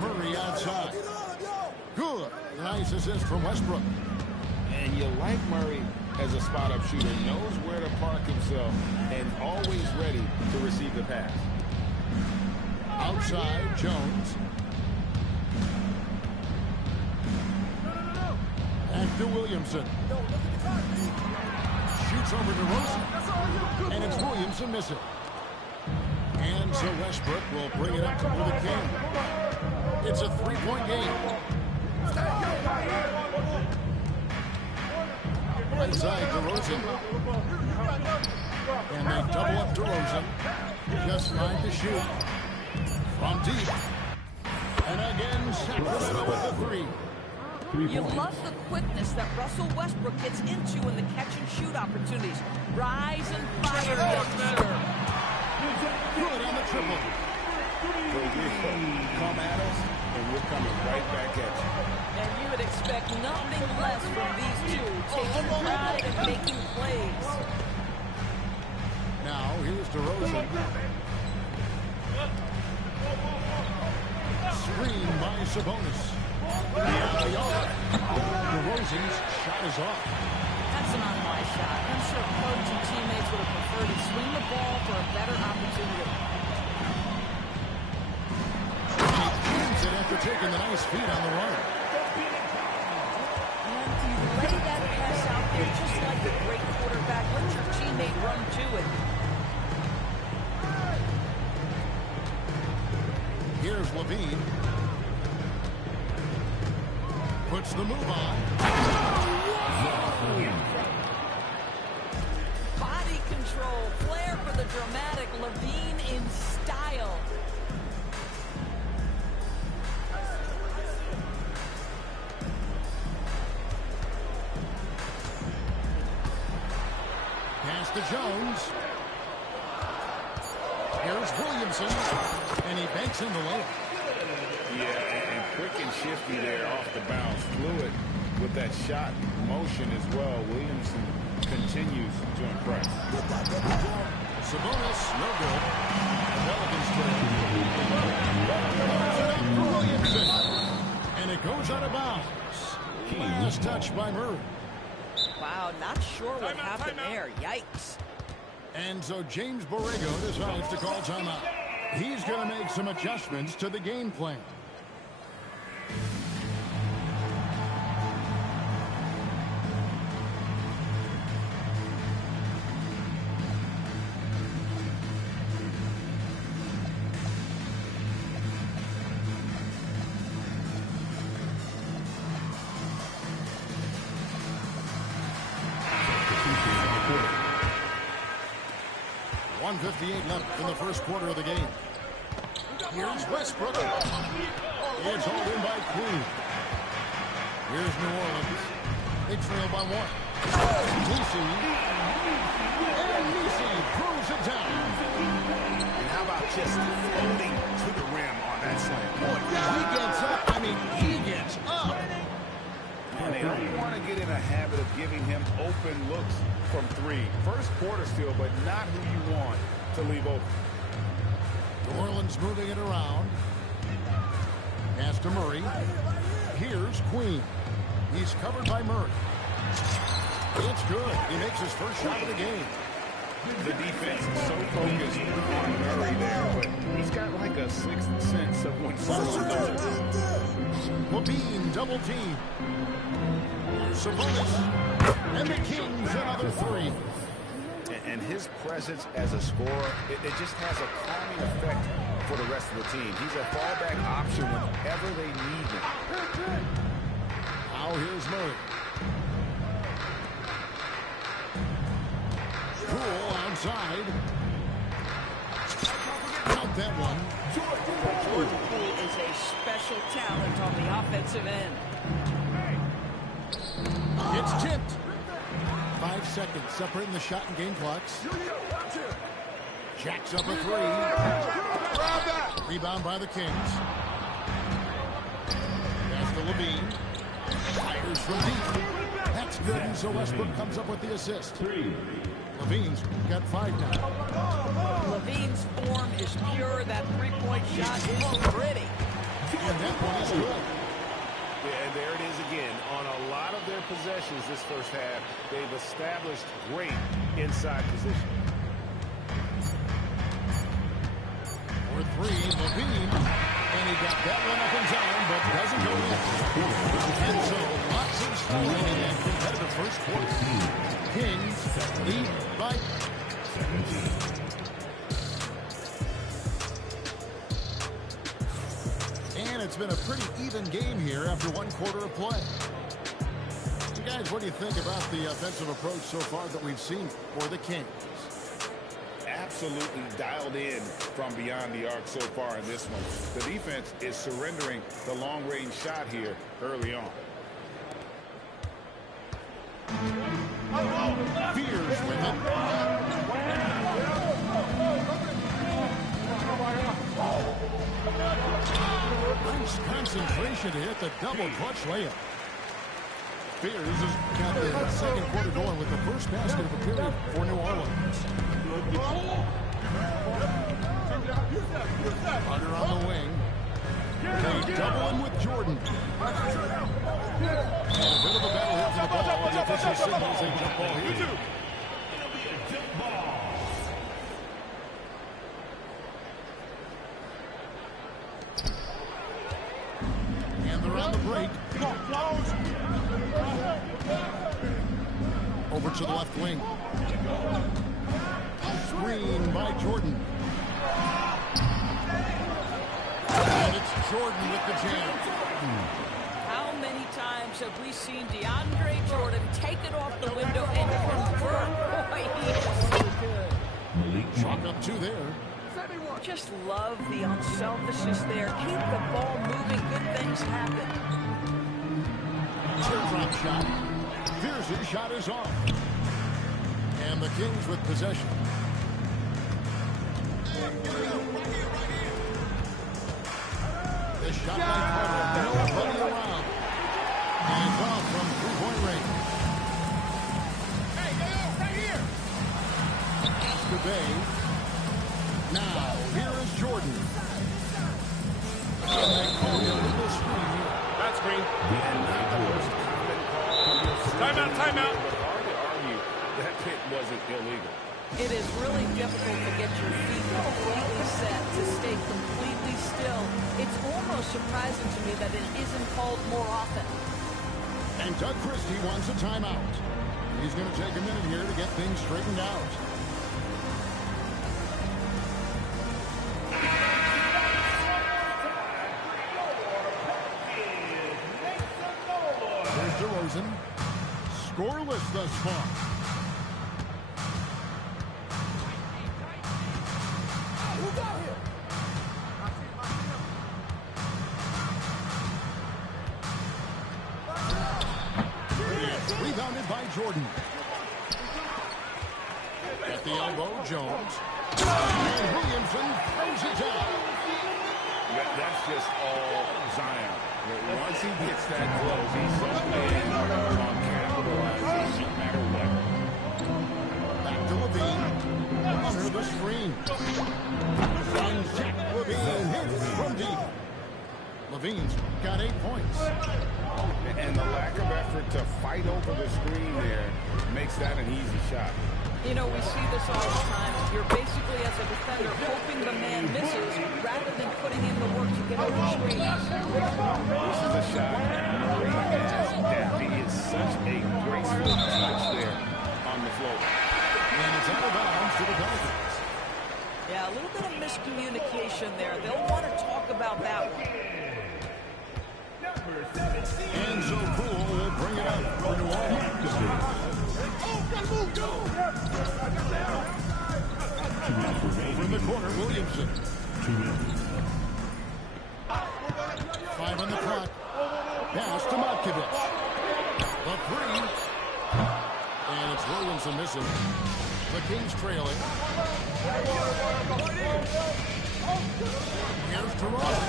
Murray outside. Good. Nice assist from Westbrook. And you like Murray as a spot-up shooter. Knows where to park himself and always ready to receive the pass. Outside, Jones. And to Williamson. Shoots over to Rosen. And it's Williamson missing. And so Westbrook will bring it up to where the game. It's a three-point game. Inside to Rosen. And they double up to Rosen. Just fine to shoot. From deep. And again, Sacramento with the three. You love the quickness that Russell Westbrook gets into in the catch-and-shoot opportunities. Rise and fire, young sir. Good on the triple. Come at us, and we're coming right back at you. And you would expect nothing less from these two, taking pride and making plays. Now, here's DeRozan. Screen by Sabonis. DeRozan's shot is off. That's an unwise shot. I'm sure coach and teammates would have preferred to swing the ball for a better opportunity. He cleans it after taking the nice feed on the run. And you lay that pass out there just like a great quarterback. Let your teammate run to it. Here's Levine. Puts the move on. Body control, flair for the dramatic, Levine in style. Pass to Jones. Here's Williamson. And he banks in the layup. Yeah, and quick and shifty there off the bounce. Fluid with that shot motion as well. Williamson continues to impress. Sabonis, no good. Pelicans Williamson. And it goes out of bounds. Last touch by Murray. Wow, not sure what happened there. Yikes. And so James Borrego decides to call timeout. He's going to make some adjustments to the game plan. .158 left in the first quarter of the game. Here's Westbrook. It's hauled in by Queen. Here's New Orleans. They trail by one. Lucy. And Lucy throws it down. And how about just floating to the rim on that slam? Boy, he gets up. I mean, he gets up. And they don't want to get in a habit of giving him open looks from three. First quarter still, but not who you want to leave open. New Orleans moving it around. Pass to Murray. Here's Queen. He's covered by Murray. It's good. He makes his first shot of the game. The defense is so focused on Murray there, but he's got like a sixth sense of when someone goes. Levine double team. Sabonis. And the Kings another three. And his presence as a scorer, it just has a calming effect for the rest of the team. He's a fallback option whenever they need him. Now here's Murray. Poole outside. Count that one. Jordan Poole is a special talent on the offensive end. It's tipped. 5 seconds separating the shot and game clocks. Jacks up a three. Rebound by the Kings. Pass to Levine. Fires from deep. That's good, and so Westbrook comes up with the assist. Levine's got 5 now. Levine's form is pure. That three-point shot is pretty. And that one is good. Yeah, and there it is again. On a lot of their possessions this first half, they've established great inside position. For 3, Levine. And he got that one up in time, but doesn't go in. And so, lots of scoring in that competitive first quarter. Kings lead by 17. And it's been a pretty even game here after 1 quarter of play. So guys, what do you think about the offensive approach so far that we've seen for the Kings? Absolutely dialed in from beyond the arc so far in this one. The defense is surrendering the long-range shot here early on. Fears with it. Nice concentration to hit the double clutch layup. Fears has got the second quarter going with the first basket of the period for New Orleans. Hunter on the wing. They double him with Jordan. And a bit of a battle here for the ball. The official signals a jump ball here. And they're on the break. Over to the left wing. Screen by Jordan. And it's Jordan with the jam. How many times have we seen DeAndre Jordan take it off the window and convert? Boy, he is so good. Chalk up 2 there. Just love the unselfishness there. Keep the ball moving. Good things happen. Teardrop shot. Fears' shot is off. And the Kings with possession. The shot by Carter. Nobody around. And off from 3-point range. Hey, right here. To Bay. Now, here is Jordan. And they call a little screen here. That's green. And not the most common call. Timeout, timeout. But hard to argue that pick wasn't illegal. It is really difficult to get your feet completely set, to stay completely still. It's almost surprising to me that it isn't called more often. And Doug Christie wants a timeout. He's going to take a minute here to get things straightened out. Here's DeRozan. Scoreless thus far. Rebounded by Jordan. At the elbow, Jones. And Williamson throws it down. That's just all Zion. Once he gets that close, he's so big on capitalizing no matter what. Back to Levine. Under the screen. And Zach Levine hits from deep. Levine's got 8 points. And the lack of effort to fight over the screen there makes that an easy shot. You know, we see this all the time. You're basically, as a defender, hoping the man misses rather than putting in the work to get over screens. This is a shot Murray has down. He is such a graceful touch there on the floor. And it's out of bounds to the Pelicans. Yeah, a little bit of miscommunication there. They'll want to talk about that one. And so Poole will bring it up for New Orleans. From the corner, Williamson. 5 on the clock. Pass to Matkovic. The 3. And it's Williamson missing. The Kings trailing. Here's Toronto.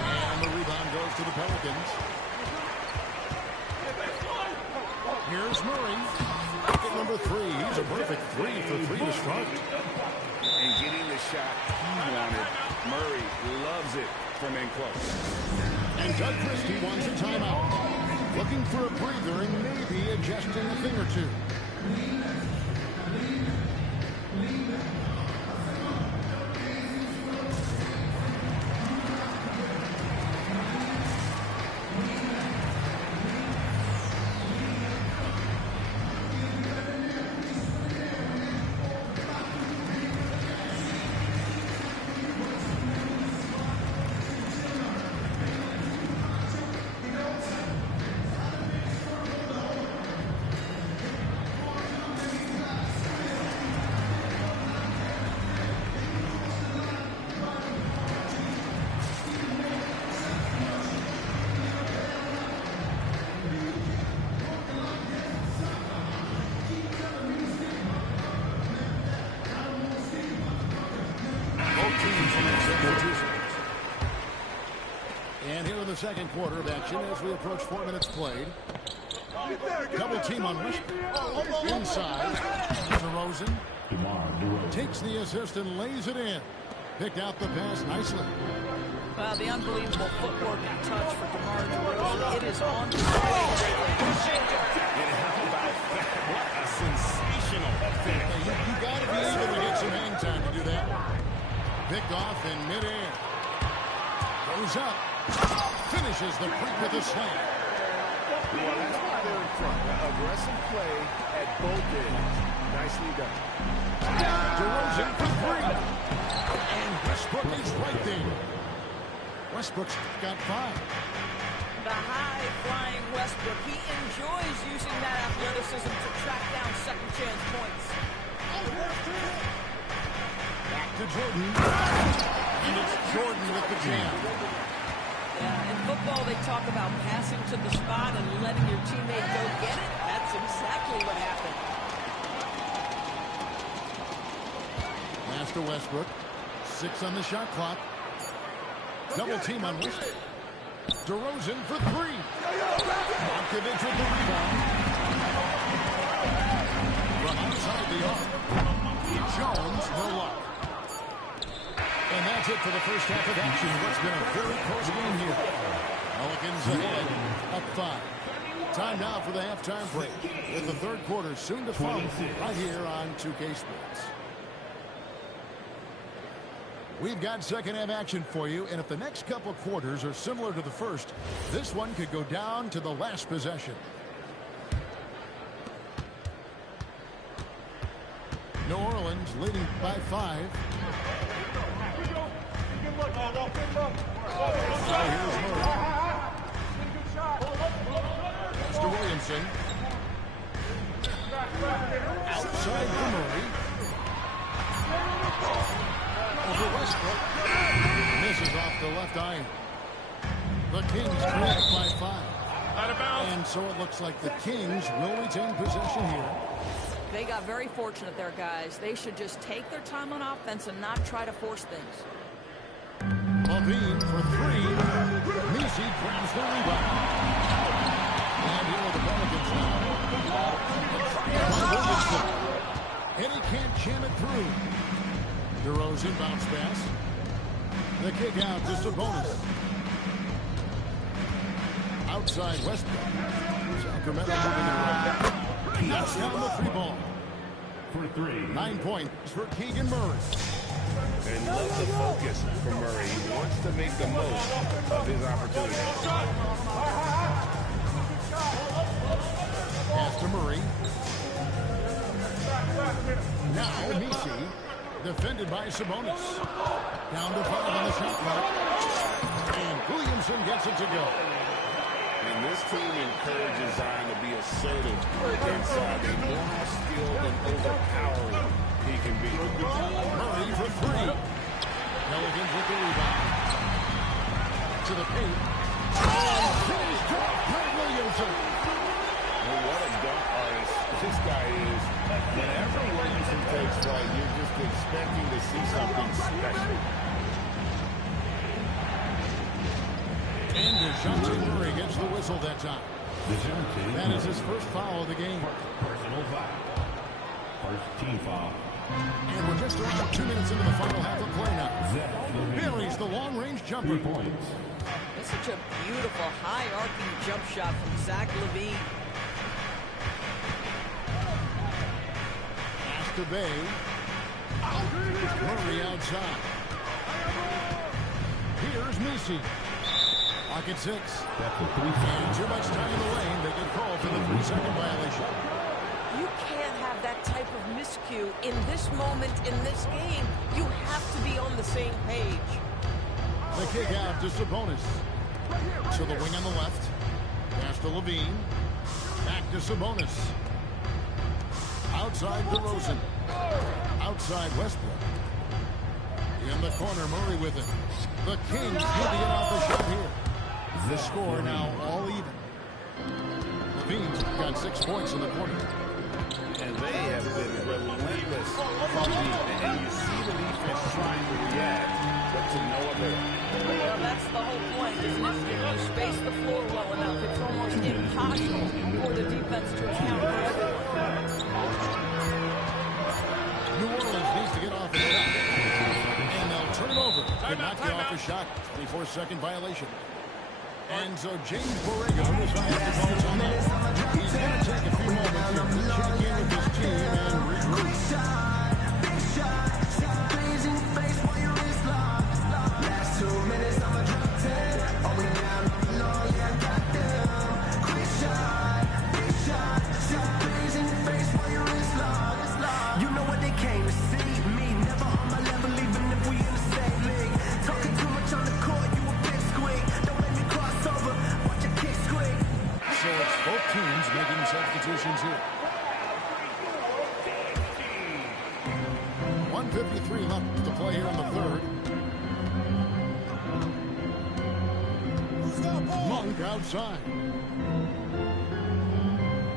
And the rebound goes to the Pelicans. Here's Murray. At number 3. He's a perfect 3 for 3 to start. And getting the shot he wanted. Murray loves it from in close. And Doug Christie wants a timeout. Looking for a breather and maybe adjusting a thing or two. And here in the second quarter of action as we approach 4 minutes played. Double team on Westbrook. Inside. DeRozan takes the assist and lays it in. Picked out the pass nicely. Well, the unbelievable footwork and touch for DeMar DeRozan. It is on display. What a sensational finish. You got to be able to get some hang time to do that. Picked off in midair. Goes up. Finishes the break with a slam. Well, that's why they're in front. Aggressive play at both ends. Nicely done. DeRozan for 3. And Westbrook is right there. Westbrook's got 5. The high-flying Westbrook. He enjoys using that athleticism to track down second-chance points. Back to Jordan. And it's Jordan with the jam. Yeah, in football, they talk about passing to the spot and letting your teammate go get it. That's exactly what happened. Pass to Westbrook. 6 on the shot clock. Double team on Westbrook. DeRozan for 3. Matkovic with the rebound. From outside the arc. Jones, no luck. And that's it for the first half of action. What's been a very close game here. Pelicans ahead, up 5. Time now for the halftime break. With the third quarter soon to follow right here on 2K Sports. We've got second half action for you, and if the next couple quarters are similar to the first, this one could go down to the last possession. New Orleans leading by 5. Now here's Murray. That's to Williamson. Outside for Murray. Over Westbrook. Misses off the left eye. The Kings trail by 5. Out of bounds. And so it looks like the Kings will retain possession here. They got very fortunate there, guys. They should just take their time on offense and not try to force things. Levine for 3. Messi grabs the rebound. And here are the Pelicans now. Williamson. And he can't jam it through. DeRozan bounce pass. The kick out to Sabonis. Outside Westbrook. Sacramento moving it around. Knocks down the 3 ball. For 3. 9 points for Keegan Murray. And love the focus from Murray. He wants to make the most of his opportunity. Pass to Murray. Now, Misi, defended by Sabonis. Down to 5 on the shot clock. And Williamson gets it to go. And this team encourages Zion to be assertive inside. They know how skilled and overpowering he can be. Murray for 3. Pelicans with the rebound. To the paint. Finished off by Williamson. Well, what a dunk artist this guy is. Whenever Williamson takes flight, you're just expecting to see something special. And DeJounte Murray gets the whistle that time. That is his first foul of the game. Personal foul. First team foul. And we're just around 2 minutes into the final half of play now. Buries the long-range jumper. 3 points. It's such a beautiful, high-arcing jump shot from Zach LaVine. Pass to Bay. Murray outside. Here's Misi. Pocket 6. That's a 3 And too much time in the lane. They get called for the 3-second violation. You can't have that type of miscue in this moment in this game. You have to be on the same page. The kick out to Sabonis. To the wing on the left. Pass to Levine. Back to Sabonis. Outside DeRozan. Outside Westbrook. In the corner, Murray with it. The Kings need to get off the shot here. The score now all even. Levine's got 6 points in the quarter. And they have been relentless from deep. And you see the defense trying to react, but to no avail. Well, that's the whole point, isn't it? If you space the floor well enough, it's almost impossible for the defense to account for everyone. New Orleans needs to get off the shot. And they'll turn it over. Could not get off the shot. 24-second violation. And so James Borrego decides to call timeout. He's going to take a few moments here to check in with his team and regroup. You know what they came to see. Me, never on my level, even if we in the same league. Talking too much on the court, you a big squeak. Don't let me cross over, watch your kick squeak. So it's both teams making substitutions here. 1:53 left to play here in the third. Monk outside.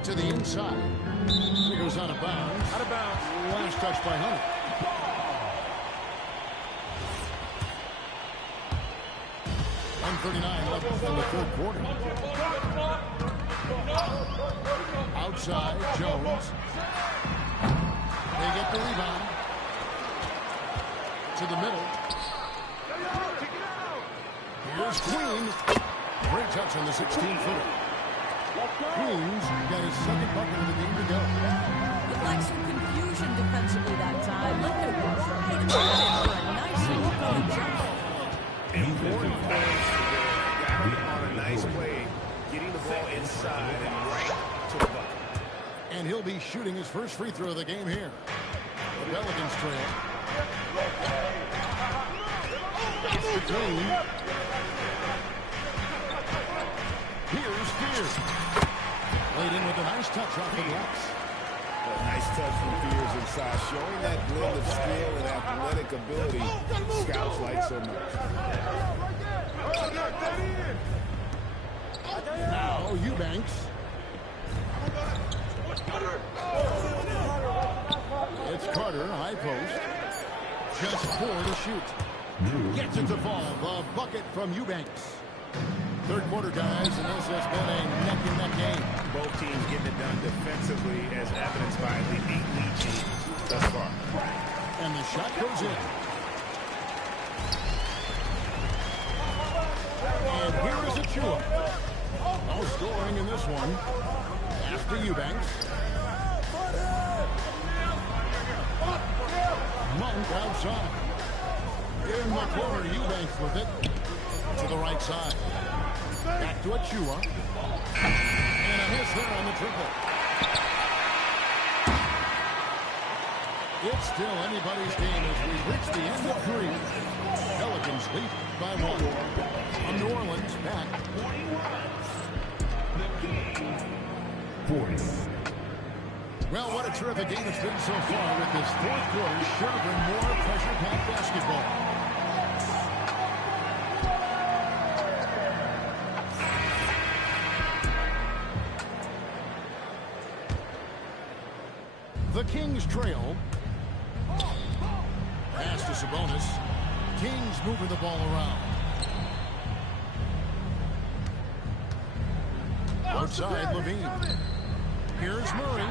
To the inside. Figures out of bounds. Out of bounds. Last touch by Hunter. .139 left in the third quarter. Outside, Jones. They get the rebound. To the middle. Here's Queen. Great touch on the 16-footer. Queens got his second bucket of the game to go. Looked like some confusion defensively that time. Look at him try to get in for a nice hook jump. Important plays got him on a nice play, getting the ball inside and right to the bucket. And he'll be shooting his first free throw of the game here. The Pelicans trail. It's the Queen. Here's Fears. Laid in with a nice touch off the blocks. A nice touch from Fears inside, showing that blend of skill and athletic ability scouts like so much. Now Eubanks. It's Carter, high post. Just 4 to shoot. Gets it to fall. The bucket from Eubanks. Third quarter, guys, and this has been a neck-and-neck game. Both teams getting it done defensively, as evidenced by the 8 lead teams thus far. And the shot goes in. And here is Achua. No scoring in this one. After Eubanks. Monk outside. In the corner, Eubanks with it. To the right side. Back to Achua. And a miss there on the triple. It's still anybody's game as we reach the end of 3. Pelicans lead by 1. New Orleans back. 40. Well, what a terrific game it's been so far with this 4th quarter sure to bring more pressure-packed basketball. The Kings trail. Pass to Sabonis. Kings moving the ball around. Outside, Levine. Here's Murray.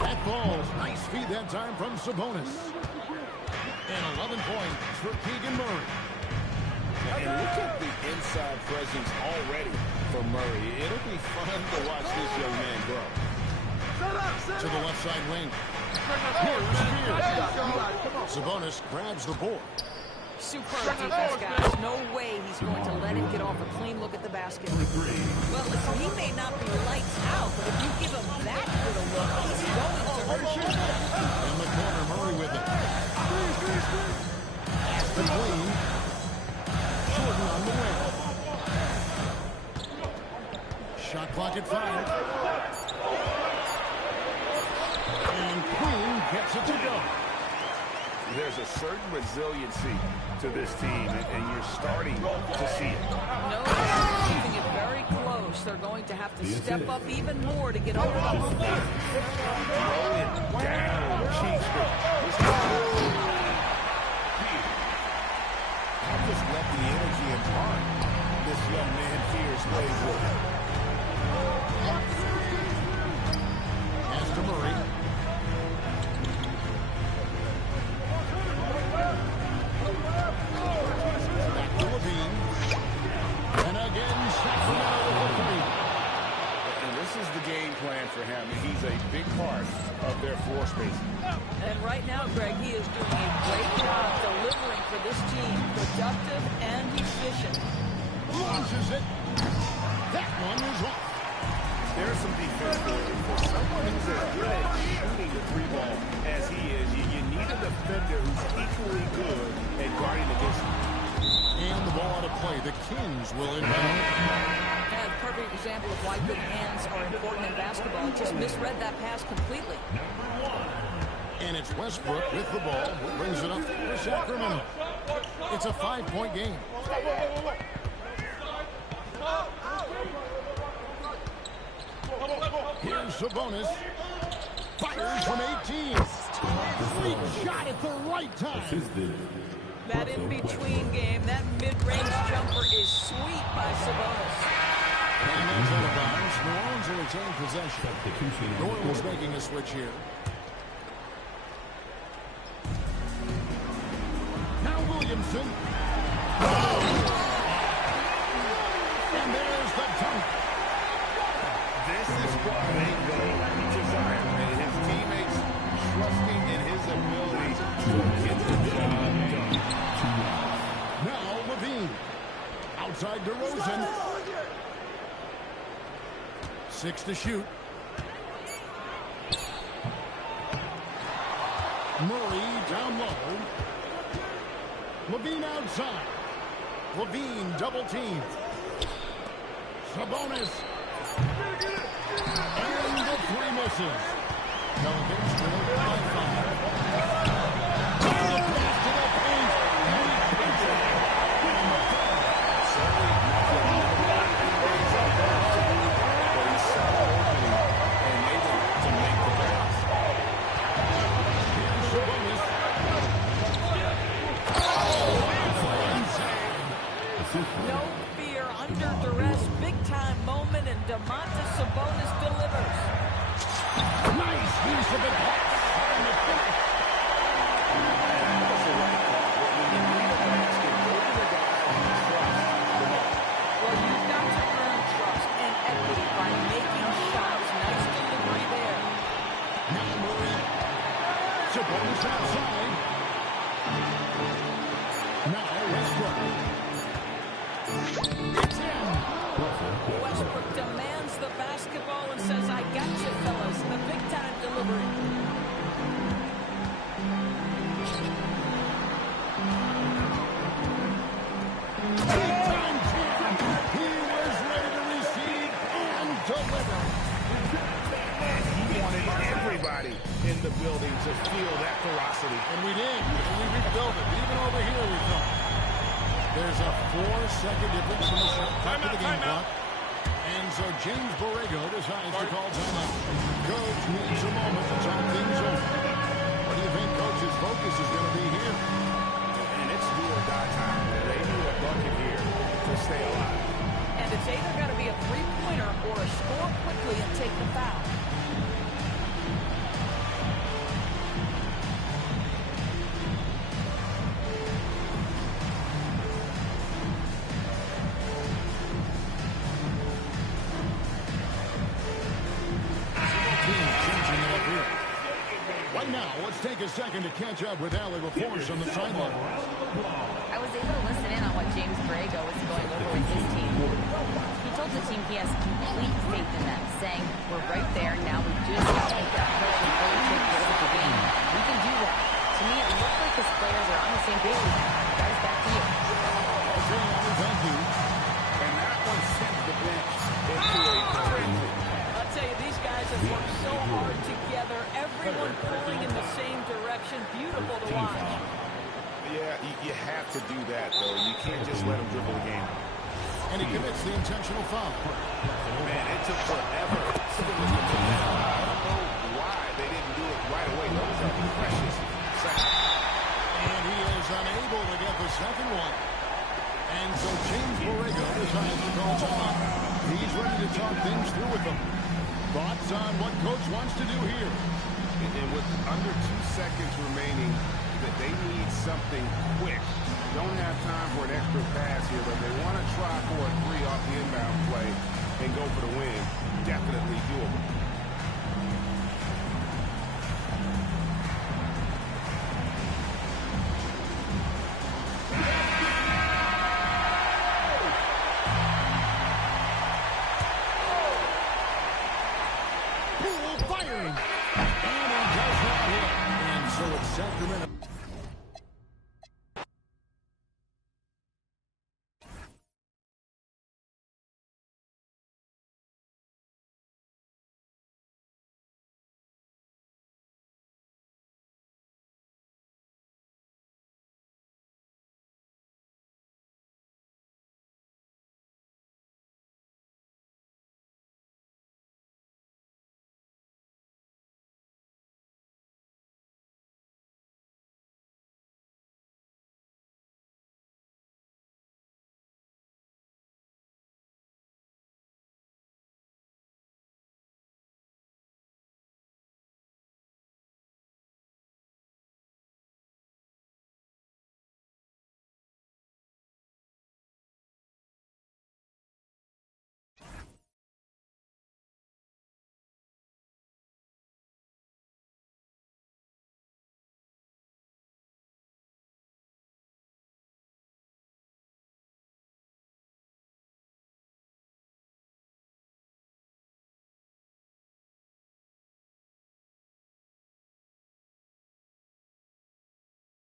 That falls. Nice feed that time from Sabonis. And 11 points for Keegan Murray. And look at the inside presence already for Murray. It'll be fun to watch this young man grow. To the left side wing. Here's Spears. Sabonis grabs the board. Superb defense, guys. No way he's going to let him get off a clean look at the basket. Well, listen, he may not be lights out, but if you give him that good a look, he's going to hurt you. In the corner, Murray with it. Aston Queen. Jordan on the wing. Shot clock at 5. And Queen gets it to go. There's a certain resiliency to this team, and you're starting to see it. No, they're keeping it very close. They're going to have to step up even more to get over the hump. Throw it down, Chiefs. Just let the energy and heart this young man fears plays with. Pass to Murray. Back to Levine. And again, Sacramento with the 3. And this is the game plan for him. He's a big part of their floor space. And right now, Greg, he is doing a great job delivering for this team. Productive and efficient. Loses it. That one is off. There's some defense for someone who's as good at shooting the 3-ball as he is. You need a defender who's equally good at guarding against him. And the ball out of play. The Kings will inbound. And a perfect example of why good hands are important in basketball. He just misread that pass completely. And it's Westbrook with the ball, who brings it up for Sacramento. It's a 5-point game. Here's Sabonis. Fires from 18. Sweet shot at the right time. That in-between game, that mid-range jumper is sweet by Sabonis. And that's out of bounds. New Orleans will retain possession. New Orleans making a switch here. Now Williamson. And there's the dunk. This is what they go desire. And his teammates trusting in his ability to get the job done. Now Levine. Outside DeRozan. 6 to shoot. Murray down low. Levine outside. Levine double team. Sabonis. And the 3 misses. Pelicans trail by 5. The pass to the paint. And he takes it. No fear, under duress, big-time moment, and Domantas Sabonis delivers. Nice use of it. On the finish. Well, you've got to earn trust and equity by making shots. Nice delivery there. Now Murray. Sabonis outside. Now Westbrook. It's in. Westbrook demands the basketball and says, I got you, fellas. The big-time delivery. velocity. And we did. And we rebuilt it. Even over here we thought. There's a 4-second difference in the shot clock to the game clock. And so James Borrego decides to call timeout. Coach needs a moment to talk things over. What do you think Coach's focus is going to be here? And it's do or die time. They need a bucket here to stay alive. And it's either got to be a three-pointer or a score quickly and take the foul. Right now, let's take a second to catch up with Allie LaForce on the sideline. I was able to listen in on what James Borrego was going over with his team. He told the team he has complete faith in them, saying, we're right there, now we just have to make that push and really take hold of the game. We can do that. To me, it looked like his players are on the same page with him. Guys, back to you. Okay, Allie, thank you. And that one sent the bench into a frenzy. I'll tell you, these guys have worked so hard together. Everyone pulling in the same direction. Beautiful to watch. Yeah, you have to do that, though. You can't just let them dribble the game. And he commits the intentional foul. Man, it took forever. I don't know why they didn't do it right away. Those are precious seconds. And he is unable to get the second one. And so James Borrego decides to call timeout. He's ready to talk things through with them. Thoughts on what Coach wants to do here? And with under 2 seconds remaining, that they need something quick. Don't have time for an extra pass here, but they want to try for a 3 off the inbound play and go for the win. Definitely doable. Firing. And he does not hit. And so it's Sacramento.